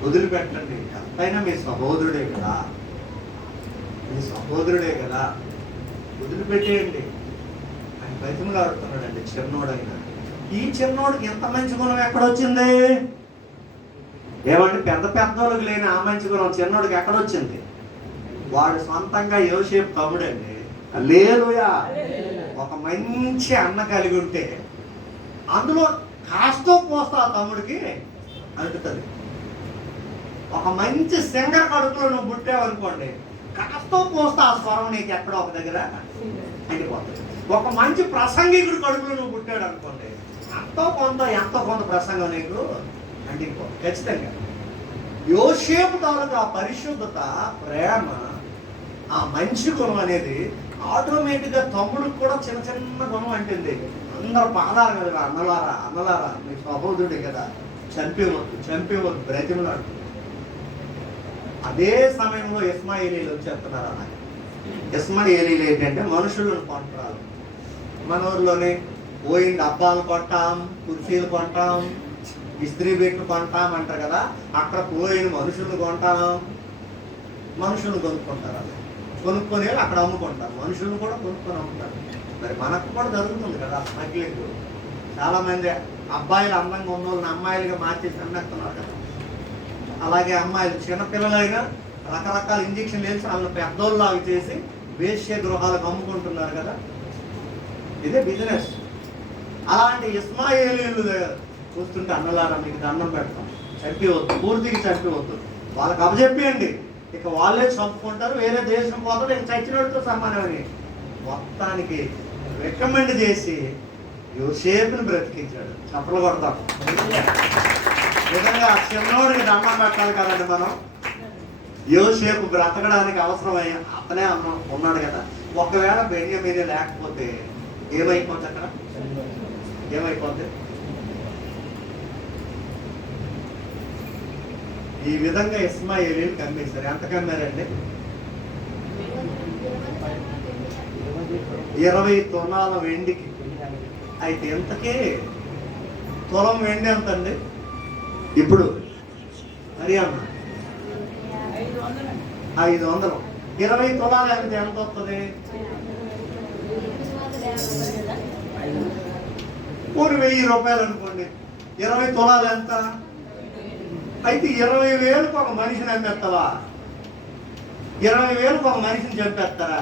వదిలిపెట్టండి, ఎంతైనా మీ సహోదరుడే కదా, మీ సహోదరుడే కదా, వదిలిపెట్టేయండి అని బతిమలు ఆడుతున్నాడండి చిన్నోడైనా. ఈ చిన్నోడికి ఎంత మంచి గుణం ఎక్కడొచ్చింది? ఏమంటే పెద్ద పెద్దోళ్ళకి లేని ఆ మంచి గుణం చిన్నోడికి ఎక్కడొచ్చింది? వాడు సొంతంగా యోసేపు తమ్ముడండి. హల్లెలూయా. ఒక మంచి అన్న కలిగి ఉంటే అందులో కాస్తో పోస్తా ఆ తమ్ముడికి అంటుతుంది. ఒక మంచి సింగర్ కడుపులో నువ్వు పుట్టావనుకోండి, కాస్తో పోస్తా ఆ స్వరం నీకు ఎక్కడో ఒక దగ్గర అంటిపోతుంది. ఒక మంచి ప్రసంగికుడు కడుపులో నువ్వు పుట్టాడు అనుకోండి, ఎంతో కొంత ప్రసంగం నీకు అంటిపోతుంది ఖచ్చితంగా. యోసేపు తాలూకు ఆ పరిశుద్ధత, ప్రేమ, ఆ మంచి గుణం అనేది ఆటోమేటిక్గా తమ్ముడికి కూడా చిన్న చిన్న గుణం అంటుంది. అందరూ పాదాలు కదా, అన్నలారా మీ సహోదరుడే కదా, చంపేవద్దు బ్రతిమలాడు. అదే సమయంలో ఇస్మాయిలీలు వచ్చేస్తున్నారు అన్నది. ఇస్మాయిలీలు ఏంటంటే మనుషులను కొంటారు. మన ఊర్లోనే పోయింది అబ్బాలు కొంటాం, కుర్చీలు కొంటాం, ఇస్త్రీ బెట్లు కొంటాం అంటారు కదా, అక్కడ పోయిన మనుషులను కొంటాం, మనుషులను కొనుక్కుంటారు. అది కొనుక్కొని అక్కడ అమ్ముకుంటారు, మనుషులను కూడా కొనుక్కొని అమ్ముతారు. మరి మనకు కూడా జరుగుతుంది కదా స్మగ్లింగ్. చాలా మంది అబ్బాయిలు అందంగా ఉన్న వాళ్ళని అమ్మాయిలుగా మార్చేసి అమ్మేస్తున్నారు కదా. అలాగే అమ్మాయిలు చిన్నపిల్లలైనా రకరకాల ఇంజక్షన్లు వేసి వాళ్ళని పెద్దోళ్ళలాగా చేసి వేశ్య గృహాలకు అమ్ముకుంటున్నారు కదా. ఇదే బిజినెస్. అలాంటి ఇస్మాయిలీలు చూస్తుంటే అన్నలారా మీకు దండం పెడతాం, చంపివద్దు, పూర్తిగా చంపివద్దు, వాళ్ళకి అప్పచెప్పేయండి, ఇక వాళ్ళే చంపుకుంటారు, వేరే దేశం పోతారు, ఇక చచ్చినోడితో సమానమని మొత్తానికి రికమెండ్ చేసి యోసేపుని బ్రతికించాడు. చప్పలు కొడతాం. నిజంగా చిన్నోడికి దండం పెట్టాలి కదండి మనం. యోసేపు బ్రతకడానికి అవసరమయ్యా అతనే ఉన్నాడు కదా. ఒకవేళ బెన్యామీనే లేకపోతే ఏమైపోద్ది? అక్కడ ఏమైపోద్ది? ఈ విధంగా ఇస్మాయిలీలు కమ్మేశారు. ఎంత కమ్మారండి? 20 తులాల వెండికి. అయితే ఎంతకే తులం వెండి ఎంత అండి ఇప్పుడు? మరి అన్న 500. 20 తులాలు ఎంత వస్తుంది? 1000 రూపాయలు అనుకోండి. 20 తులాలు ఎంత? అయితే 20,000కు ఒక మనిషిని అమ్మేస్తావా? 20,000కు ఒక మనిషిని చంపేస్తారా?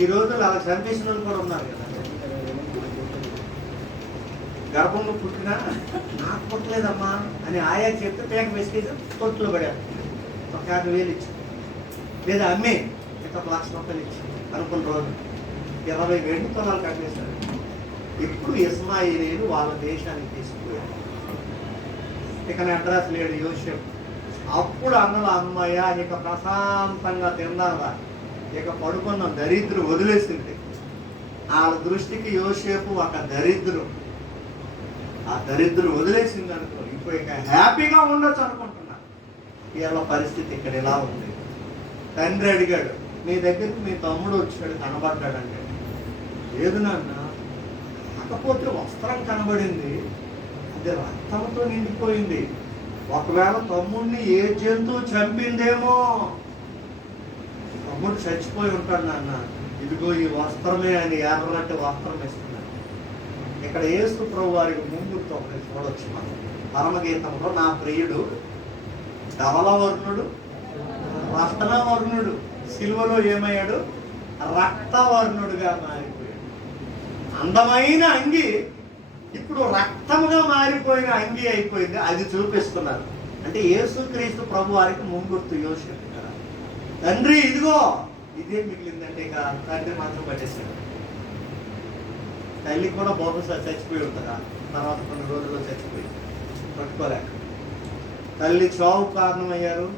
ఈ రోజుల్లో అలా చంపేసిన వాళ్ళు కూడా ఉన్నారు కదా. గర్భంలో పుట్టినా నాకు పుట్టలేదమ్మా అని ఆయా చెప్తే పేక వేసుకేసి కొట్టులో పడారు. ఒక 50,000 ఇచ్చి, లేదా అమ్మే ఇంకా 1,00,000 రూపాయలు ఇచ్చి అనుకున్న రోజు 20 తులాలు కట్టేశారు. ఇప్పుడు ఇస్మాయిలీలు వాళ్ళ దేశానికి తీసుకుపోయారు. ఇక అడ్రస్ లేడు యోసేపు. అప్పుడు అన్నల అమ్మయ్య ఇక ప్రశాంతంగా తిన్నారా, ఇక పడుకున్న దరిద్రం వదిలేసింది. వాళ్ళ దృష్టికి యోసేపు ఒక దరిద్రం. ఆ దరిద్రం వదిలేసింది అనుకో, ఇప్పుడు ఇక హ్యాపీగా ఉండొచ్చు అనుకుంటున్నా. వీళ్ళ పరిస్థితి ఇక్కడ ఇలా ఉంది. తండ్రి అడిగాడు, మీ దగ్గరికి మీ తమ్ముడు వచ్చాడు కనబడ్డాడంటే, లేదు నాన్న, కాకపోతే వస్త్రం కనబడింది, అది రక్తంతో నిండిపోయింది. ఒకవేళ తమ్ముడిని ఏ జంతువు చంపిందేమో, తమ్ముడు చచ్చిపోయి ఉంటాడు నాన్న, ఇదిగో ఈ వస్త్రమే అని ఎర్రటి వస్త్రం ఇస్తున్నాడు. ఇక్కడ యేసు ప్రభు వారికి ముందుతో చూడొచ్చు మనం. పరమగీతంలో నా ప్రియుడు ధవలవర్ణుడు, రత్నవర్ణుడు, సిలువలో ఏమయ్యాడు? రక్తవర్ణుడుగా మారిపోయాడు. అందమైన అంగి ఇప్పుడు రక్తముగా మారిపోయిన అంగి అయిపోయింది. అది చూపిస్తున్నారు. అంటే యేసుక్రీస్తు ప్రభు వారికి ముంగుర్తు యోసేపు కదా. తండ్రి ఇదిగో ఇదే మిగిలిందంటే ఇక తండ్రి మాత్రం పట్టేశాడు. తల్లి కూడా బహుశా చచ్చిపోయి ఉంటుందా, తర్వాత కొన్ని రోజుల్లో చచ్చిపోయి పట్టుకోలేక. తల్లి చావు కారణమయ్యారు,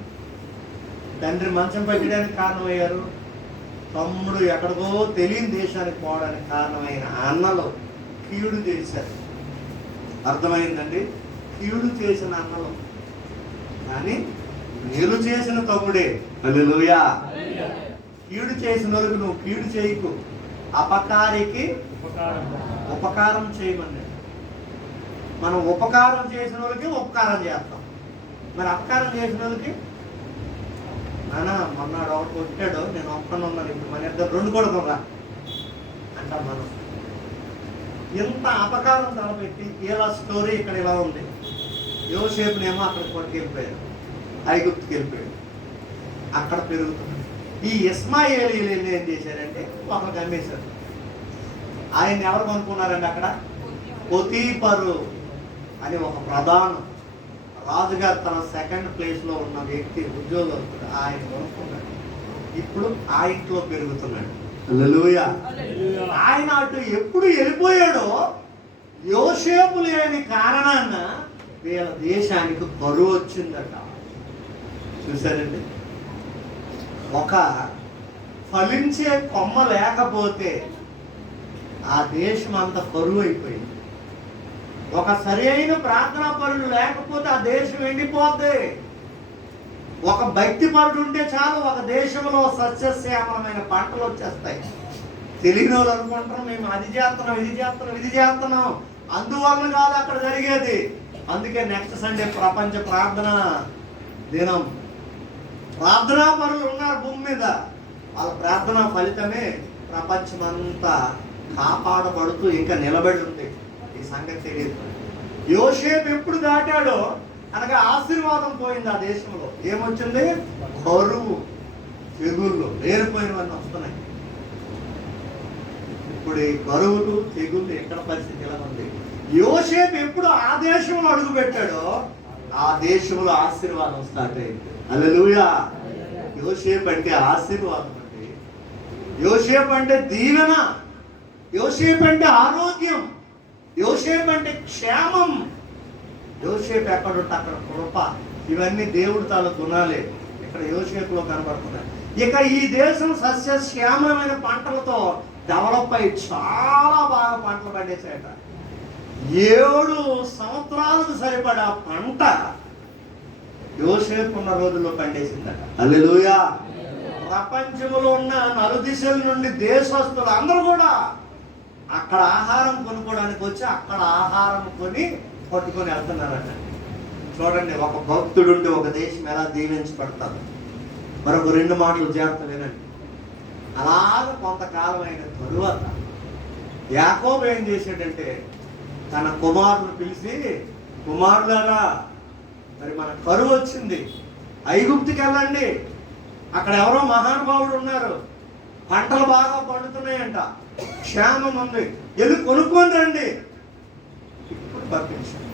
తండ్రి మంచం పెట్టడానికి కారణమయ్యారు, తమ్ముడు ఎక్కడికో తెలియని దేశానికి పోవడానికి కారణమైన అన్నలు కీడు చేశారు. అర్థమైందండి? కీడు చేసిన అన్నలు, కానీ మేలు చేసిన తమ్ముడే. హల్లెలూయా. కీడు చేసిన వాళ్ళకి నువ్వు కీడు చేయకు, అపకారికి ఉపకారం చేయమన్నాడు. మనం ఉపకారం చేసిన వాళ్ళకి ఉపకారం చేస్తాం, మరి అపకారం చేసిన వాళ్ళకి నాన్న మొన్నాడు ఒకటి కొట్టాడు, నేను ఒక్కనే ఉన్నాను, ఇప్పుడు మన ఇద్దరు రెండు కొడుకురా అంటాం మనం. ఇంత అపకారం తలపెట్టి ఇలా స్టోరీ ఇక్కడ ఇలా ఉంది. యోసేపునేమో అక్కడ కొట్టుకెళ్ళిపోయాడు, ఐగుప్తుకి వెళ్ళిపోయాడు, అక్కడ పెరుగుతున్నాడు. ఈ ఇస్మాయేలీయులు ఏం చేశారంటే ఒకరికి అమ్మేశారు. ఆయన ఎవరు కొనుక్కున్నారండి? అక్కడ పొతీఫరు అని ఒక ప్రధాన రాజుగారు తన సెకండ్ ప్లేస్లో ఉన్న వ్యక్తి, ఉద్యోగస్తుడు, ఆయన కొనుక్కున్నాడు. ఇప్పుడు ఆ ఇంట్లో పెరుగుతున్నాడు. హల్లెలూయా. ఆయన అటు ఎప్పుడు వెళ్ళిపోయాడో యోసేపు లేని కారణాన వీళ్ళ దేశానికి కరువు వచ్చిందట. చూసారండి? ఒక ఫలించే కొమ్మ లేకపోతే ఆ దేశం అంతా కరువు అయిపోయింది. ఒక సరైన ప్రార్థనా పరులు లేకపోతే ఆ దేశం ఎండిపోద్ది. ఒక భక్తి పరుడు ఉంటే చాలు, ఒక దేశంలో సస్యశ్యామలమైన పంటలు వచ్చేస్తాయి. తెలియని వాళ్ళు అనుకుంటారు మేము అది చేస్తున్నాం, ఇది చేస్తున్నాం, ఇది చేస్తున్నాం. అందువల్ల కాదు అక్కడ జరిగేది. అందుకే నెక్స్ట్ సండే ప్రపంచ ప్రార్థన దినం. ప్రార్థనా పరులు ఉన్నారు భూమి మీద, వాళ్ళ ప్రార్థన ఫలితమే ప్రపంచమంతా కాపాడబడుతూ ఇంకా నిలబడి ఉంది. ఈ సంగతి తెలియదు. యోసేపు ఎప్పుడు దాటాడో అనగా ఆశీర్వాదం పోయింది ఆ దేశంలో. ఏమొచ్చింది? కరువు, తెగుళ్ళు, లేనిపోయినవన్నీ వస్తున్నాయి. ఇప్పుడు ఈ కరువులు, తెగుళ్ళు ఎక్కడ పరిస్థితి ఎలా ఉంది? యోసేపు ఎప్పుడు ఆ దేశంలో అడుగు పెట్టాడో ఆ దేశంలో ఆశీర్వాదం స్టార్ట్ అయింది. హల్లెలూయా. యోసేపు అంటే ఆశీర్వాదం అండి. యోసేపు అంటే దీవెన, యోసేపు అంటే ఆరోగ్యం, యోసేపు అంటే క్షేమం. యోసేపు ఎక్కడుంటే అక్కడ కృప. ఇవన్నీ దేవుడు తాను గుణాలే ఇక్కడ యోసేపులో కనబడుతున్నాయి. ఇక ఈ దేశం సస్యశ్యామలమైన పంటలతో డెవలప్ అయ్యి చాలా బాగా పంటలు పండేసాయట. 7 సంవత్సరాలకు సరిపడా పంట యోసేపు ఉన్న రోజుల్లో పండేసిందట. హల్లెలూయా. ప్రపంచంలో ఉన్న నలుదిశల నుండి దేశస్తులు అందరూ కూడా అక్కడ ఆహారం కొనుక్కోవడానికి వచ్చి అక్కడ ఆహారం కొని పట్టుకొని వెళ్తున్నారట. చూడండి, ఒక భక్తుడుండి ఒక దేశం ఎలా దీవించబడతారు. మరొక 2 మాటలు జాగ్రత్త వినండి. అలాగ కొంతకాలం అయిన తరువాత యాకోబు ఏం చేశాడంటే తన కుమారుని పిలిచి, కుమారులారా మరి మన కరువు వచ్చింది, ఐగుప్తుకి వెళ్ళండి, అక్కడ ఎవరో మహానుభావుడు ఉన్నారు, పంటలు బాగా పండుతున్నాయంట, క్షేమం ఉంది, వెళ్ళి కొనుక్కొని రండి. ఇప్పుడు పంపించాడు.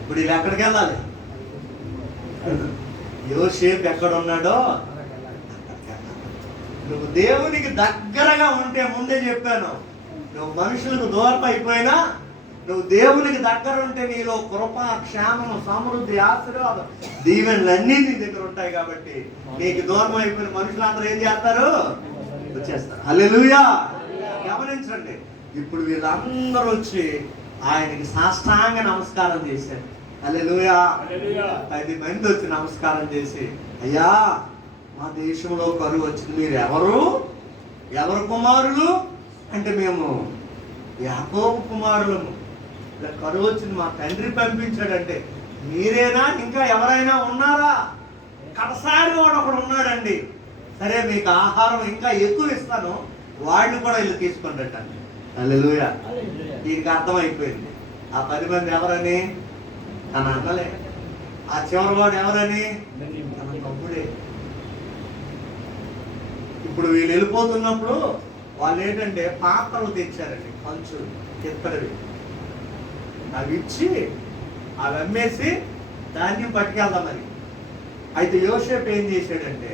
ఇప్పుడు వీళ్ళు ఎక్కడికి వెళ్ళాలి? యోసేపు ఎక్కడున్నాడో నువ్వు దేవునికి దగ్గరగా ఉంటే, ముందే చెప్పాను, నువ్వు మనుషులకు దూరం అయిపోయినా నువ్వు దేవునికి దగ్గర ఉంటే నీలో కృప, క్షేమం, సమృద్ధి, ఆశీర్వాదం, దీవెనలన్నీ నీ దగ్గర ఉంటాయి. కాబట్టి నీకు దూరం అయిపోయిన మనుషులందరూ ఏం చేస్తారు? వచ్చేస్తారు. హల్లెలూయా. గమనించండి, ఇప్పుడు వీళ్ళందరూ వచ్చి ఆయనకి సాష్టాంగ నమస్కారం చేశారు. హల్లెలూయా. 10 మంది వచ్చి నమస్కారం చేసి, అయ్యా మా దేశంలో కరువు వచ్చింది, మీరు ఎవరు కుమారులు అంటే మేము యాకోబు కుమారులము, ఇలా కరువు వచ్చింది మా తండ్రి పంపించాడంటే మీరేనా, ఇంకా ఎవరైనా ఉన్నారా? కడసారి వాడు ఒకడు ఉన్నాడండి, సరే మీకు ఆహారం ఇంకా ఎక్కువ ఇస్తాను, వాడిని కూడా ఇల్లు తీసుకొని రండి. హల్లెలూయా. దీనికి అర్థమైపోయింది ఆ 10 మంది ఎవరని? తన అన్నలే. ఆ చివరివాడు ఎవరని? తన తమ్ముడే. ఇప్పుడు వీళ్ళు వెళ్ళిపోతున్నప్పుడు వాళ్ళు ఏంటంటే పాత్రలు తెచ్చారండి, కంచులు ఇత్తడివి. అవి ఇచ్చి అవి అమ్మేసి ధాన్యం పట్టుకెళ్దామని. అయితే యోసేపు ఏం చేశాడంటే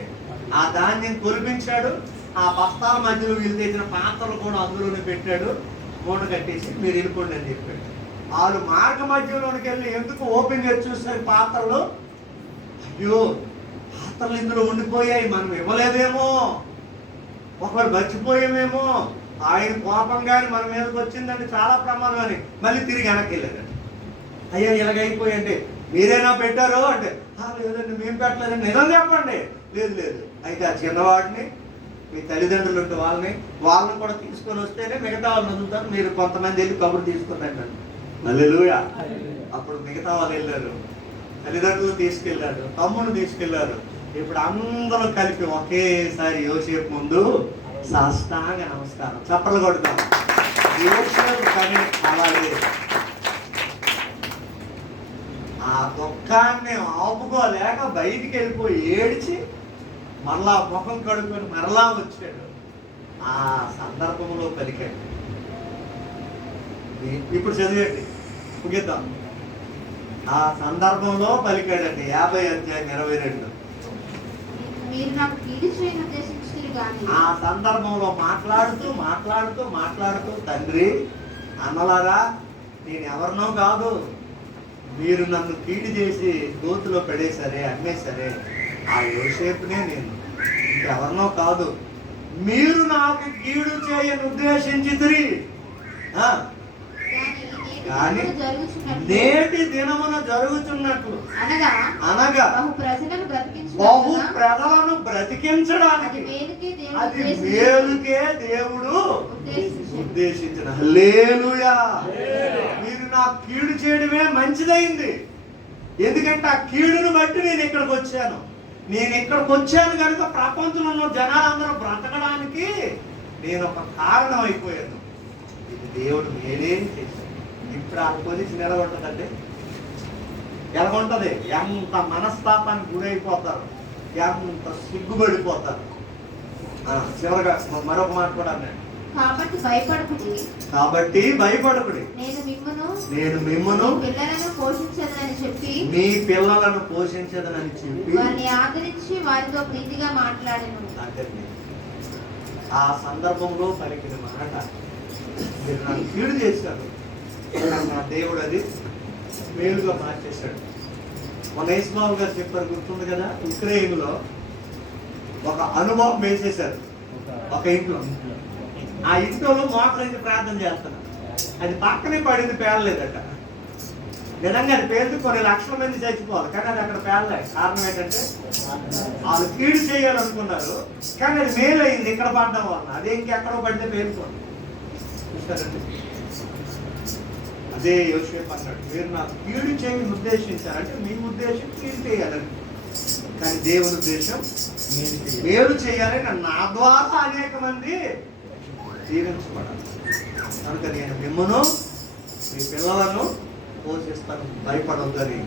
ఆ ధాన్యం కొలిపించాడు, ఆ బస్తాల మధ్యలో వీళ్ళు తెచ్చిన పాత్రలు కూడా అందులోనే పెట్టాడు, మూట కట్టేసి మీరు వెళ్ళిపోండి అని చెప్పాడు. వాళ్ళు మార్గ మధ్యలోనికి వెళ్ళి ఎందుకు ఓపెన్ చేసి చూస్తే పాత్రలు, అయ్యో పాత్రలు ఇందులో ఉండిపోయాయి, మనం ఇవ్వలేదేమో, ఒకరు మర్చిపోయామేమో, ఆయన కోపం కానీ మన మీదకి వచ్చిందంటే చాలా ప్రమాదం అని మళ్ళీ తిరిగి వెనక్కి వెళ్ళారండి. అయ్యా ఇలాగైపోయండి, మీరేనా పెట్టారు అంటే లేదండి మేము పెట్టలేదండి. నిజం చెప్పండి. లేదు లేదు. అయితే ఆ చిన్నవాడిని మీ తల్లిదండ్రులు ఉంటే వాళ్ళని కూడా తీసుకొని వస్తేనే మిగతా వాళ్ళని వదులుతారు, మీరు కొంతమంది వెళ్ళి కబురు తీసుకుంటాండి. హల్లెలూయా. అప్పుడు మిగతా వాళ్ళు వెళ్ళారు, తల్లిదండ్రులు తీసుకెళ్ళారు, తమ్ముడు తీసుకెళ్లారు. ఇప్పుడు అందరూ కలిపి ఒకేసారి యోసేపు ముందు సాష్టాంగ నమస్కారం, చప్పట్లు కొడతాం. యోసేపు కానీ అలాగే ఆ దుఃఖాన్ని ఆపుకోలేక బయటికి వెళ్ళిపోయి ఏడిచి మరలా ముఖం కడుక్కొని మరలా వచ్చాడు. ఆ సందర్భంలో పలికాడు. ఇప్పుడు చదివేయండి, ముగిద్దాం. ఆ సందర్భంలో పలికాడండి 50:22. మీరు నాకు కీడు చేయని ఉద్దేశించితిరి గాని. ఆ సందర్భంలో మాట్లాడుతూ మాట్లాడుతూ మాట్లాడుతూ తండ్రి అన్నలారా నేను ఎవరినో కాదు, మీరు నన్ను కీడు చేసి గోతులో పడేసరే అమ్మేసరే ఆ యోసేపునే నేను, ఇంకెవరినో కాదు, మీరు నాకు కీడు చేయని ఉద్దేశించితిరి. కానీ నేటి దినమున జరుగుతున్నట్లు అనగా బహు ప్రజలను బ్రతికించడానికి అది మేలుకే దేవుడు ఉద్దేశించిన. హల్లెలూయా. మీరు నాకు కీడు చేయడమే మంచిదైంది, ఎందుకంటే ఆ కీడును బట్టి నేను ఇక్కడికి వచ్చాను. నేను ఇక్కడికి వచ్చాను కనుక ప్రపంచంలో ఉన్న జనాలందరూ బ్రతకడానికి నేను ఒక కారణం అయిపోయాను. ఇది దేవుడు మేలేం చేశాను. ఇప్పుడు ఆ పొజిషన్ ఎలా ఉంటుందంటే ఎలాగుంటది, ఎంత మనస్తాపానికి గురైపోతారు, ఎంత సిగ్గుపడిపోతారు. చివరిగా మరొక మాట కూడా అన్నాడు, కాబట్టి భయపడకుడి, నేను మిమ్మును మీ పిల్లలను పోషించదనని చెప్పి ఆదరించి వారితో ప్రీతిగా మాట్లాడాను. ఆ సందర్భంలో పలికిన మాట, మీరు నన్ను కీడు చేశారు, నా దేవుడు అది మేలుగా మార్చేశాడు. మన ఇస్మాయిల్ గారు చెప్పారు, గుర్తుంది కదా, ఉక్రెయిన్లో ఒక అనుభవం వేసేశారు ఒక ఇంట్లో. ఆ ఇంట్లో మోటార్ అయితే ప్రార్థన చేస్తున్నారు, అది పక్కనే పడింది, పేలలేదట. నిజంగా అది పేరుతో కొన్ని లక్షల మంది చచ్చిపోవాలి, కానీ అది అక్కడ పేలలేదు. కారణం ఏంటంటే వాళ్ళు కీడు చేయాలనుకున్నారు, కానీ అది మేలు అయింది ఇక్కడ పడడం వల్ల. అదే ఇంకెక్కడో పడితే పేరుకోండి. అదే యోసేపు అన్నాడు, మీరు నాకు కీడు చేయని ఉద్దేశించారంటే మీ ఉద్దేశం కీడు చేయాలని, కానీ దేవుని ఉద్దేశం మేలు చేయాలని, నా ద్వారా అనేక మంది జీవించబడాలి. కనుక నేను మిమ్మును మీ పిల్లలను పోషిస్తాను, భయపడొద్దని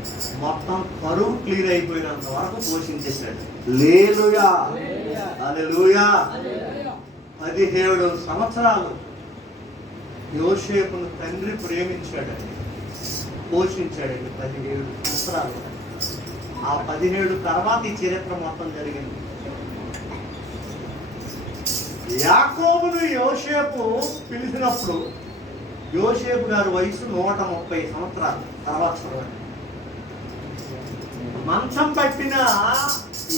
మొత్తం కరువు క్లియర్ అయిపోయినంత వరకు పోషించేశాడు. హల్లెలూయా. హల్లెలూయా. 17 సంవత్సరాలు యోసేపును తండ్రి ప్రేమించాడండి, పోషించాడండి. 17 సంవత్సరాలు. ఆ 17 తర్వాత ఈ చరిత్ర మొత్తం జరిగింది. యాకోబును యోసేపు పిలిచినప్పుడు యోసేపు గారి వయసు 130 సంవత్సరాలు. తర్వాత చూడండి, మంచం పట్టిన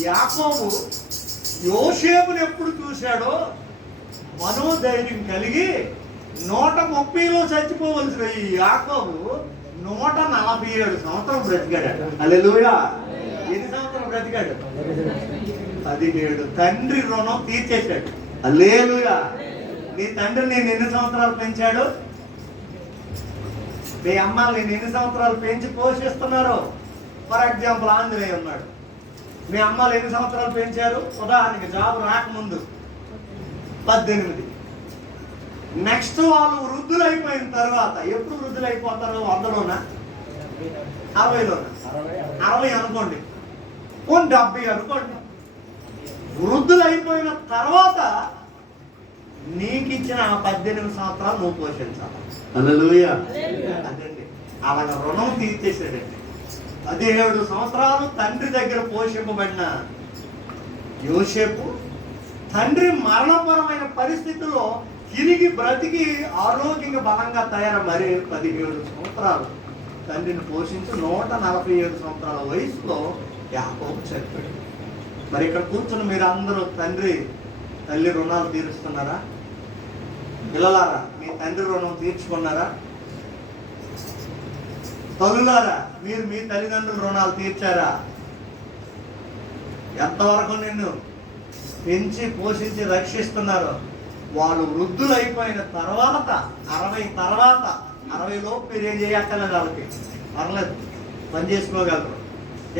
యాకోబు యోసేపును ఎప్పుడు చూశాడో మనోధైర్యం కలిగి 130లో చచ్చిపోవలసిన ఈ యాకోబు 147 సంవత్సరం బ్రతికాడు. హల్లెలూయా. ఎన్ని సంవత్సరాలు బ్రతికాడు? 17. తండ్రి రుణం తీర్చేశాడు. హల్లెలూయా. నీ తండ్రి నేను ఎన్ని సంవత్సరాలు పెంచాడు? మీ అమ్మ నేను ఎన్ని సంవత్సరాలు పెంచి పోషిస్తున్నారు? ఫర్ ఎగ్జాంపుల్ ఆంజనేయ ఉన్నాడు, మీ అమ్మలు ఎన్ని సంవత్సరాలు పెంచారు? ఉదాహరణకి జాబ్ రాకముందు 18. నెక్స్ట్ వాళ్ళు వృద్ధులైపోయిన తర్వాత, ఎప్పుడు వృద్ధులైపోతారో 100లోనా? 60లో 60 అనుకోండి, 70 అనుకోండి. వృద్ధులు అయిపోయిన తర్వాత నీకు ఇచ్చిన 18 సంవత్సరాలు నువ్వు పోషించాలి. హల్లెలూయా. అదండి, అలాగ రుణం తీర్చేసాడండి. 17 సంవత్సరాలు తండ్రి దగ్గర పోషింపబడిన యోసేపు తండ్రి మరణపరమైన పరిస్థితుల్లో తిరిగి బ్రతికి ఆరోగ్యంగా బలంగా తయారు. మరి 17 సంవత్సరాలు తండ్రిని పోషించి 147 సంవత్సరాల వయసులో యాకోబు చనిపోయాడు. మరి ఇక్కడ కూర్చుని మీరు అందరూ తండ్రి తల్లి రుణాలు తీరుస్తున్నారా? పిల్లలారా, మీ తండ్రి రుణం తీర్చుకున్నారా? తల్లులారా, మీరు మీ తల్లిదండ్రుల రుణాలు తీర్చారా? ఎంతవరకు నిన్ను పెంచి పోషించి రక్షిస్తున్నారు? వాళ్ళు వృద్ధులు అయిపోయిన తర్వాత 60 లోపు మీరు ఏం చేయక్కర్లేదు. వాళ్ళకి పర్లేదు, పని చేసుకోగలరు.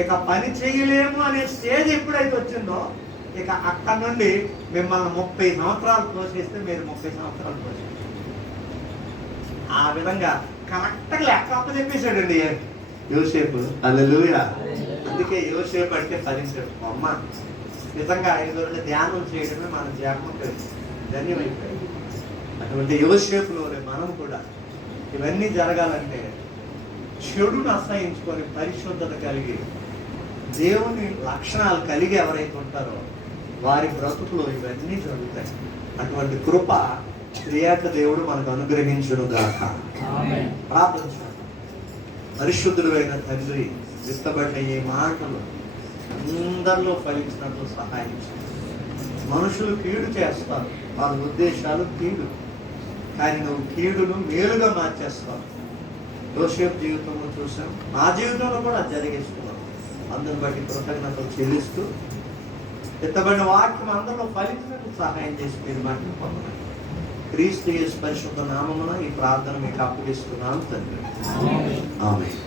ఇక పని చేయలేము అనే స్టేజ్ ఎప్పుడైతే వచ్చిందో ఇక అక్కడి నుండి మిమ్మల్ని 30 సంవత్సరాలు పోషిస్తే మీరు 30 సంవత్సరాలు పోషిస్తారు. ఆ విధంగా కరెక్ట్గా లెక్క అప్పచెప్పేశాడండి యోసేపు. హల్లెలూయా. అందుకే యోసేపు అంటే ఫలించాడు. అమ్మ నిజంగా 5 రోజులు ధ్యానం చేయడమే మన ధ్యానం ధన్యమైపోయింది. అటువంటి యోసేపులో మనం కూడా ఇవన్నీ జరగాలంటే చెడును అసహించుకొని పరిశుద్ధత కలిగి దేవుని లక్షణాలు కలిగి ఎవరైతే ఉంటారో వారి బ్రతుకులో ఇవన్నీ జరుగుతాయి. అటువంటి కృప త్రియేక దేవుడు మనకు అనుగ్రహించును గాక. ప్రార్థించాలి. పరిశుద్ధుడైన తండ్రి, విత్తబడ్డ ఈ మాటలు అందరిలో ఫలించినట్లు సహాయం చేయండి. మనుషులు కీడు చేస్తారు, వాళ్ళ ఉద్దేశాలు కీడు, కానీ నువ్వు కీడును మేలుగా మార్చేస్తావు. యోసేపు జీవితంలో చూసాం, మా జీవితంలో కూడా జరిగిస్తున్నాం. అందుని బట్టి కృతజ్ఞతలు చెల్లిస్తూ విత్తబడిన వాక్యం అందరిలో ఫలించినట్లు సహాయం చేసి మీరు మాటలు పొందమని క్రీస్తు యేసు పరిశుద్ధ నామమున ఈ ప్రార్థన మీకు అప్పగిస్తున్నాను తండ్రి. ఆమేన్.